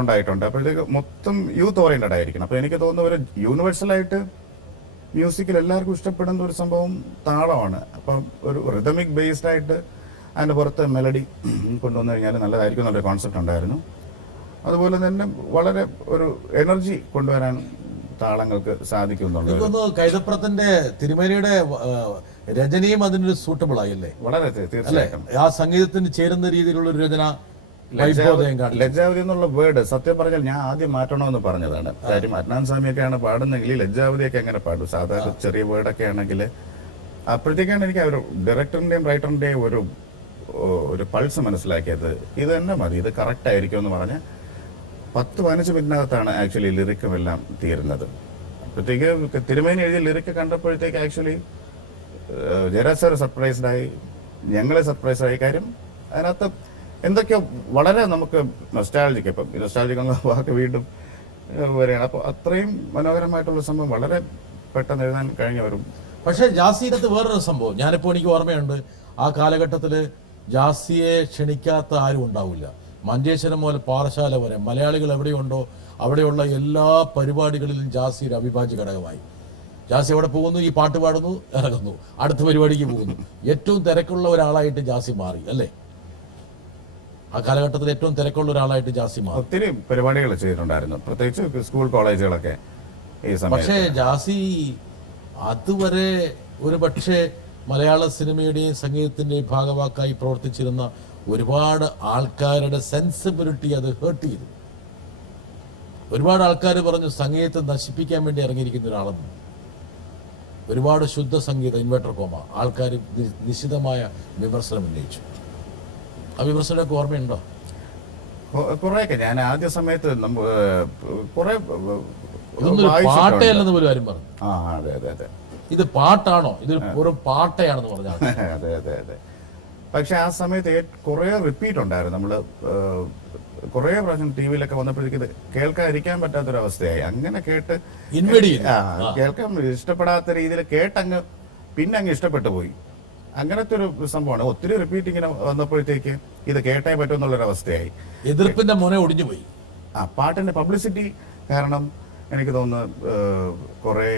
ഉണ്ടായിട്ടുണ്ട്. അപ്പോഴത്തേക്ക് മൊത്തം യൂത്ത് ഓറിയന്റഡ് ആയിരിക്കണം. അപ്പോൾ എനിക്ക് തോന്നുന്ന ഒരു യൂണിവേഴ്സലായിട്ട് മ്യൂസിക്കിൽ എല്ലാവർക്കും ഇഷ്ടപ്പെടുന്ന ഒരു സംഭവം താളമാണ്. അപ്പം ഒരു റിതമിക് ബേസ്ഡ് ആയിട്ട് അതിൻ്റെ പുറത്ത് മെലഡി കൊണ്ടുവന്നു കഴിഞ്ഞാൽ നല്ലതായിരിക്കും എന്നൊരു കോൺസെപ്റ്റ് ഉണ്ടായിരുന്നു. അതുപോലെ തന്നെ വളരെ ഒരു എനർജി കൊണ്ടുവരാൻ താളങ്ങൾക്ക് സാധിക്കുന്നുണ്ട്. എനിക്കൊന്ന് കൈതപ്രത്തിന്റെ തിരുമേനിയുടെ രചനയും അതിനൊരു സൂട്ടബിൾ ആയില്ലേ? വളരെ തീർച്ചയായിട്ടും ആ സംഗീതത്തിന് ചേരുന്ന രീതിയിലുള്ള ഒരു രചന. ലജ്ജാവതി എന്നുള്ള വേർഡ് സത്യം പറഞ്ഞാൽ ഞാൻ ആദ്യം മാറ്റണമെന്ന് പറഞ്ഞതാണ്. കാര്യം അദ്നാൻ സ്വാമിയൊക്കെയാണ് പാടുന്നെങ്കിൽ ലജ്ജാവതിയൊക്കെ എങ്ങനെ പാടും? സാധാരണ ചെറിയ വേർഡൊക്കെ ആണെങ്കിൽ അപ്പോഴത്തേക്കാണ് എനിക്ക് ഒരു ഡയറക്ടറിന്റെയും റൈറ്ററിന്റെയും ഒരു പൾസ് മനസ്സിലാക്കിയത്. ഇത് തന്നെ മതി, ഇത് കറക്റ്റ് ആയിരിക്കും എന്ന് പറഞ്ഞ് 10-15 മിനിറ്റിനകത്താണ് ആക്ച്വലി ലിറിക്കും എല്ലാം തീരുന്നത്. അപ്പോഴത്തേക്ക് തിരുമേനി എഴുതിയ ലിറിക്ക് കണ്ടപ്പോഴത്തേക്ക് ആക്ച്വലി ജയരാജ് സാർ സർപ്രൈസ്ഡായി, ഞങ്ങളെ സർപ്രൈസായി. കാര്യം അതിനകത്ത് എന്തൊക്കെയോ വളരെ നമുക്ക് നൊസ്റ്റാൾജിക്, ഇപ്പം നൊസ്റ്റാൾജിക് എന്ന വാക്ക് വീണ്ടും വരികയാണ്. അപ്പോൾ അത്രയും മനോഹരമായിട്ടുള്ള സംഭവം വളരെ പെട്ടെന്ന് എഴുതാൻ കഴിഞ്ഞ വരും. പക്ഷേ ജാസിനകത്ത് വേറൊരു സംഭവം ഞാനിപ്പോൾ എനിക്ക് ഓർമ്മയുണ്ട്. ആ കാലഘട്ടത്തിൽ ജാസിയെ ക്ഷണിക്കാത്ത ആരും ഉണ്ടാവില്ല. മഞ്ചേശ്വരം മുതൽ പാറശാല വരെ മലയാളികൾ എവിടെയുണ്ടോ അവിടെയുള്ള എല്ലാ പരിപാടികളിലും ജാസി ഒരു അവിഭാജ്യ ഘടകമായി. ജാസി എവിടെ പോകുന്നു, ഈ പാട്ട് പാടുന്നു, ഇറങ്ങുന്നു, അടുത്ത പരിപാടിക്ക് പോകുന്നു. ഏറ്റവും തിരക്കുള്ള ഒരാളായിട്ട് ജാസി മാറി അല്ലേ? ആ കാലഘട്ടത്തിൽ ഏറ്റവും തിരക്കുള്ള ഒരാളായിട്ട് ജാസി മാറി. ഒത്തിരി പരിപാടികൾ ചെയ്തിട്ടുണ്ടായിരുന്നു, പ്രത്യേകിച്ച് സ്കൂൾ കോളേജുകളൊക്കെ ഈ സമയത്ത്. പക്ഷേ ജാസി അതുവരെ ഒരു പക്ഷേ മലയാള സിനിമയുടെയും സംഗീതത്തിന്റെയും ഭാഗവാക്കായി പ്രവർത്തിച്ചിരുന്ന ഒരുപാട് ആൾക്കാരുടെ സെൻസിബിലിറ്റി അത് ഹേർട്ട് ചെയ്തു. ഒരുപാട് ആൾക്കാർ പറഞ്ഞു സംഗീതത്തെ നശിപ്പിക്കാൻ വേണ്ടി ഇറങ്ങിയിരിക്കുന്ന ഒരാളെന്ന്. ഒരുപാട് ശുദ്ധ സംഗീത ഇൻവെർട്ടർ കോമ ആൾക്കാർ നിശിതമായ വിമർശനം ഉന്നയിച്ചു. ആ വിമർശനമൊക്കെ ഓർമ്മയുണ്ടോ? കുറെയൊക്കെ ഞാൻ ആദ്യ സമയത്ത് കുറെ ഇതൊന്നൊരു പാട്ടയല്ലെന്ന് പോലും ആരും പറഞ്ഞു. അതെ അതെ അതെ, ഇത് പാട്ടാണോ, ഇത് ഒരു പാട്ടയാണെന്ന് പറഞ്ഞാൽ. അതെ അതെ അതെ. പക്ഷെ ആ സമയത്ത് കുറെ റിപ്പീറ്റ് ഉണ്ടായിരുന്നു. നമ്മള് കുറെ പ്രാവശ്യം ടി വിയിലൊക്കെ വന്നപ്പോഴേക്കും ഇത് കേൾക്കാതിരിക്കാൻ പറ്റാത്തൊരവസ്ഥയായി. അങ്ങനെ കേട്ട് കേൾക്കാൻ ഇഷ്ടപ്പെടാത്ത രീതിയിൽ കേട്ടങ്ങ് പിന്നെ അങ്ങ് ഇഷ്ടപ്പെട്ടു പോയി. അങ്ങനത്തെ ഒരു സംഭവമാണ്. ഒത്തിരി റിപ്പീറ്റ് ഇങ്ങനെ വന്നപ്പോഴത്തേക്ക് ഇത് കേട്ടേ പറ്റുമെന്നുള്ളൊരവസ്ഥയായി. എതിർപ്പിന്റെ മുന ഒടിഞ്ഞു പോയി. പാട്ടിന്റെ പബ്ലിസിറ്റി കാരണം എനിക്ക് തോന്നുന്നു കുറെ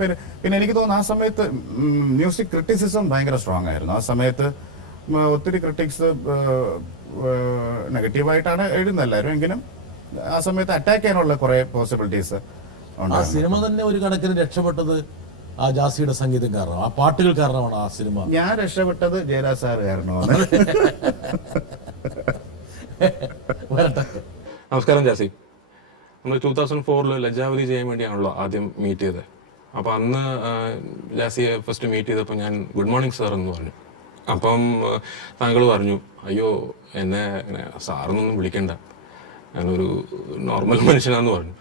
പേര്. പിന്നെ എനിക്ക് തോന്നുന്നു ആ സമയത്ത് മ്യൂസിക് ക്രിറ്റിസിസം ഭയങ്കര സ്ട്രോങ് ആയിരുന്നു. ആ സമയത്ത് ഒത്തിരി ക്രിറ്റിക്സ് നെഗറ്റീവായിട്ടാണ് എഴുതുന്നത് എല്ലാവരും. എങ്കിലും ആ സമയത്ത് അറ്റാക്ക് ചെയ്യാനുള്ള കുറെ പോസിബിലിറ്റീസ് ആ സിനിമ തന്നെ ഒരു കണക്കിന് രക്ഷപ്പെട്ടത് ആ ജാസിയുടെ സംഗീതം കാരണം, ആ പാട്ടുകൾ കാരണമാണ് ആ സിനിമ. ഞാൻ രക്ഷപ്പെട്ടത് ജയരാജ് സാർ കാരണമാണ്. വരട്ടെ. നമസ്കാരം ജാസി. നമ്മൾ 2004 ലജ്ജാവതി ചെയ്യാൻ വേണ്ടിയാണല്ലോ ആദ്യം മീറ്റ് ചെയ്തത്. അപ്പോൾ അന്ന് ജാസിയെ ഫസ്റ്റ് മീറ്റ് ചെയ്തപ്പോൾ ഞാൻ ഗുഡ് മോർണിംഗ് സാർ എന്ന് പറഞ്ഞു. അപ്പം താങ്കൾ പറഞ്ഞു, അയ്യോ എന്നെ ഇങ്ങനെ സാറെന്നൊന്നും വിളിക്കണ്ട, ഞാനൊരു നോർമൽ മനുഷ്യനാന്ന് പറഞ്ഞു.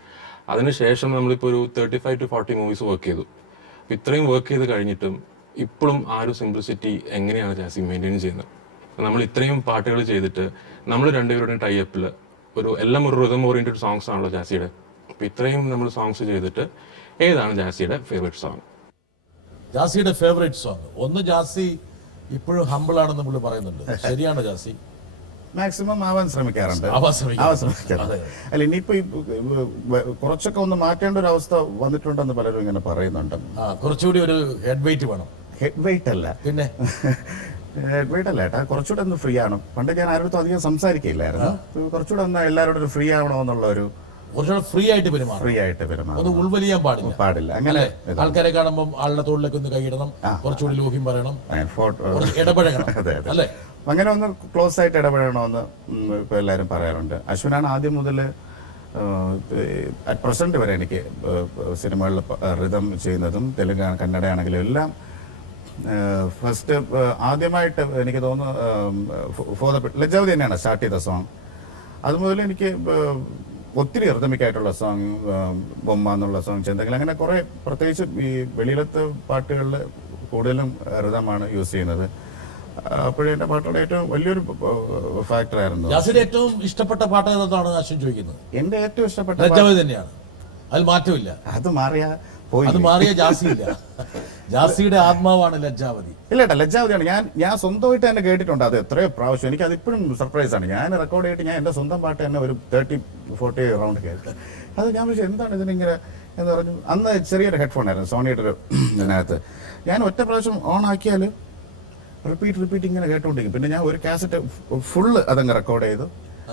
അതിനുശേഷം നമ്മളിപ്പോൾ ഒരു 35 to 40 മൂവീസ് വർക്ക് ചെയ്തു. അപ്പോൾ ഇത്രയും വർക്ക് ചെയ്ത് കഴിഞ്ഞിട്ടും ഇപ്പോഴും ആ ഒരു സിംപ്ലിസിറ്റി എങ്ങനെയാണ് ജാസി മെയിൻറ്റെയിൻ ചെയ്യുന്നത്? നമ്മൾ ഇത്രയും പാട്ടുകൾ ചെയ്തിട്ട് നമ്മൾ രണ്ടുപേരുടെയും ടൈപ്പിൽ എല്ലാം ഒരു റിതം ഓറിയന്റഡ് സോങ്സ് ആണല്ലോ ജാസിയുടെ. അപ്പോൾ ഇത്രയും നമ്മൾ സോങ്സ് ചെയ്തിട്ട് ഏതാണ് ജാസിയുടെ ഫേവറേറ്റ് സോങ്? ജാസിയുടെ ഫേവറേറ്റ് സോങ് ഒന്ന്, ജാസി ഇപ്പോഴും ഹമ്പിൾ ആണെന്ന് പുള്ളി പറയുന്നുണ്ട്. ശരിയാണോ ജാസി? മാക്സിമം ആവാൻ ശ്രമിക്കാറുണ്ട്. ആവാൻ ശ്രമിക്കാറുണ്ട്. ശ്രമിക്കാറുണ്ട്. അല്ല, ഇനിയിപ്പോ കുറച്ചൊക്കെ ഒന്ന് മാറ്റേണ്ട ഒരു അവസ്ഥ വന്നിട്ടുണ്ടെന്ന് പലരും ഇങ്ങനെ പറയുന്നുണ്ട്. കുറച്ചുകൂടി ഒരു ഹെഡ് വെയിറ്റ് വേണം. ഹെഡ് വെയിറ്റ് അല്ല, പിന്നെ ഹെഡ് വെയിറ്റ് അല്ല ഏട്ടാ, കുറച്ചുകൂടെ ഒന്ന് ഫ്രീ ആണ്. പണ്ട് ഞാൻ ആരോടും അധികം സംസാരിക്കില്ലായിരുന്നു. കുറച്ചുകൂടെ ഒന്ന് എല്ലാവരോടും ഒരു ഫ്രീ ആവണമെന്നുള്ള ഒരു, കുറച്ചുകൂടെ ഫ്രീ ആയിട്ട് പെരുമാറും. ഫ്രീ ആയിട്ട് പെരുമാറും. ഒന്ന് ഉൾവലിയാൻ പാടില്ല. അങ്ങനെ ആൾക്കാരെ കാണുമ്പോൾ ആളുടെ തോളിലേക്ക് ഒന്ന് കൈയിടണം, കുറച്ചുകൂടി ലോഹ്യം പറയണം, ഇടപഴകണം. അതെ അല്ലേ? അങ്ങനെ ഒന്ന് ക്ലോസ് ആയിട്ട് ഇടപെടണമെന്ന് ഇപ്പൊ എല്ലാവരും പറയാറുണ്ട്. അശ്വിനാണ് ആദ്യം മുതൽ അറ്റ് പ്രസന്റ് വരെ എനിക്ക് സിനിമകളിൽ റിതം ചെയ്യുന്നതും തെലുങ്ക് കന്നഡ ആണെങ്കിലും എല്ലാം. ഫസ്റ്റ് ആദ്യമായിട്ട് എനിക്ക് തോന്നുന്നു ലജ്ജാവതി തന്നെയാണ് സ്റ്റാർട്ട് ചെയ്ത സോങ്. അതുമുതൽ എനിക്ക് ഒത്തിരി റിതമിക്കായിട്ടുള്ള സോങ്, ബൊമ്മ എന്നുള്ള സോങ്, ചെന്തെങ്കിലും, അങ്ങനെ കുറെ, പ്രത്യേകിച്ച് ഈ വെളിയിലത്തെ പാട്ടുകളിൽ കൂടുതലും റിതമാണ് യൂസ് ചെയ്യുന്നത്. അപ്പോഴേ എന്റെ പാട്ടുകളുടെ ഏറ്റവും വലിയൊരു ഫാക്ടറായിരുന്നു. ജാസിയുടെ ഏറ്റവും ഇഷ്ടപ്പെട്ട പാട്ട് ഏതാണ് അശ്വിൻ ചോദിക്കുന്നത്? എന്റെ ഏറ്റവും ഇഷ്ടപ്പെട്ട ലജ്ജാവതി തന്നെയാണ്, അതിൽ മാറ്റമില്ല. അത് മാറിയ ജാസിയില്ല. ജാസിയുടെ ആത്മാവാണ് ലജ്ജാവതി. ഇല്ലേട്ടാ, ലജ്ജാവതിയാണ്. ഞാൻ സ്വന്തമായിട്ട് തന്നെ കേട്ടിട്ടുണ്ട് അത് എത്രയോ പ്രാവശ്യം. എനിക്ക് അത് ഇപ്പോഴും സർപ്രൈസ് ആണ്. ഞാൻ റെക്കോർഡ് ചെയ്തിട്ട് ഞാൻ എന്റെ സ്വന്തം പാട്ട് തന്നെ ഒരു 30-40 റൗണ്ട് കേട്ടു. അത് ഞാൻ വിളിച്ചു എന്താണ് ഇതിനിങ്ങനെ എന്ന് പറഞ്ഞു. അന്ന് ചെറിയൊരു ഹെഡ്ഫോൺ ആയിരുന്നു, സോണിയുടെ ഒരു ഇതിനകത്ത്. ഞാൻ ഒറ്റ പ്രാവശ്യം ഓൺ ആക്കിയാൽ റിപ്പീറ്റ് ഇങ്ങനെ കേട്ടോണ്ടിരിക്കും. പിന്നെ ഞാൻ ഒരു കാസറ്റ് ഫുള്ള് അതങ്ങ് റെക്കോർഡ് ചെയ്തു.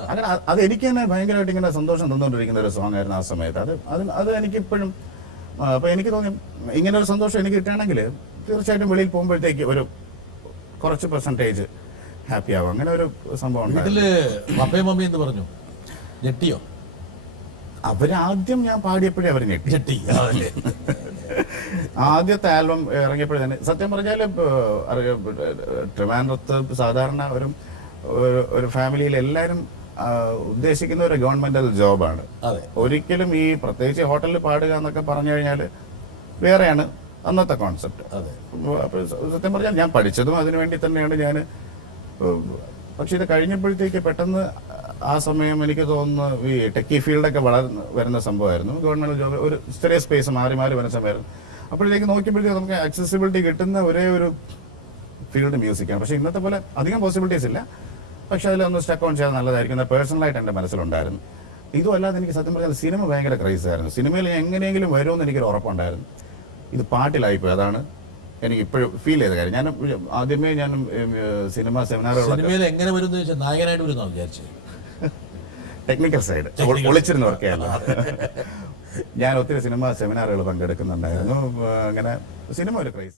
അങ്ങനെ അത് എനിക്ക് തന്നെ ഭയങ്കരമായിട്ട് ഇങ്ങനെ സന്തോഷം തന്നുകൊണ്ടിരിക്കുന്ന ഒരു സോങ് ആയിരുന്നു ആ സമയത്ത്. അത് എനിക്കിപ്പോഴും. അപ്പൊ എനിക്ക് തോന്നി ഇങ്ങനെ ഒരു സന്തോഷം എനിക്ക് കിട്ടുകയാണെങ്കിൽ തീർച്ചയായിട്ടും വെളിയിൽ പോകുമ്പോഴത്തേക്ക് ഒരു കുറച്ച് പെർസെന്റേജ് ഹാപ്പി ആവും. അങ്ങനെ ഒരു സംഭവം വീട്ടില് പപ്പയും മമ്മി എന്ന് പറഞ്ഞു, ഞെട്ടിയോ? അവരാദ്യം ഞാൻ പാടിയപ്പോഴേ അവർ ഞെട്ടി. ആദ്യത്തെ ആൽബം ഇറങ്ങിയപ്പോഴേ തന്നെ സത്യം പറഞ്ഞാൽ ട്രിവാൻഡ്രത്ത് സാധാരണ ഒരു ഫാമിലിയിൽ എല്ലാവരും ഉദ്ദേശിക്കുന്ന ഒരു ഗവൺമെന്റൽ ജോബാണ്. ഒരിക്കലും ഈ പ്രത്യേകിച്ച് ഹോട്ടലിൽ പാടുക എന്നൊക്കെ പറഞ്ഞു കഴിഞ്ഞാൽ വേറെയാണ് അന്നത്തെ കോൺസെപ്റ്റ്. അപ്പോൾ സത്യം പറഞ്ഞാൽ ഞാൻ പഠിച്ചതും അതിനു വേണ്ടി തന്നെയാണ് ഞാൻ. പക്ഷെ ഇത് കഴിഞ്ഞപ്പോഴത്തേക്ക് പെട്ടെന്ന് ആ സമയം എനിക്ക് തോന്നുന്നു ഈ ടെക്കി ഫീൽഡൊക്കെ വരുന്ന സംഭവമായിരുന്നു. ഗവൺമെന്റ് ജോബ് ഒരു ചെറിയ സ്പേസ് മാറി വരുന്ന സമയമായിരുന്നു. അപ്പോഴത്തേക്ക് നോക്കിയപ്പോഴത്തേക്ക് നമുക്ക് ആക്സസിബിലിറ്റി കിട്ടുന്ന ഒരേ ഒരു ഫീൽഡ് മ്യൂസിക്കാണ്. പക്ഷെ ഇന്നത്തെ പോലെ അധികം പോസിബിലിറ്റീസ് ഇല്ല. പക്ഷെ അതിലൊന്ന് സ്റ്റക്ക് ഓൺ ചെയ്യാൻ നല്ലതായിരിക്കും പേഴ്സണലായിട്ട് എൻ്റെ മനസ്സിലുണ്ടായിരുന്നു. ഇതും അല്ലാതെ എനിക്ക് സത്യം പറഞ്ഞാൽ സിനിമ ഭയങ്കര ക്രൈസ് ആയിരുന്നു. സിനിമയിൽ ഞാൻ എങ്ങനെയെങ്കിലും വരുമെന്ന് എനിക്കൊരു ഉറപ്പുണ്ടായിരുന്നു. ഇത് പാട്ടിലായിപ്പോയി. അതാണ് എനിക്ക് ഇപ്പോഴും ഫീൽ ചെയ്ത കാര്യം. ഞാൻ ആദ്യമേ സിനിമ സെമിനാറുകൾ എങ്ങനെ വരും നായകനായിട്ട് വരുന്ന വിചാരിച്ചു. ടെക്നിക്കൽ സൈഡ് ഒളിച്ചിരുന്നവർക്കായിരുന്നു. ഞാൻ ഒത്തിരി സിനിമ സെമിനാറുകൾ പങ്കെടുക്കുന്നുണ്ടായിരുന്നു. അങ്ങനെ സിനിമ ഒരു ക്രൈസ്.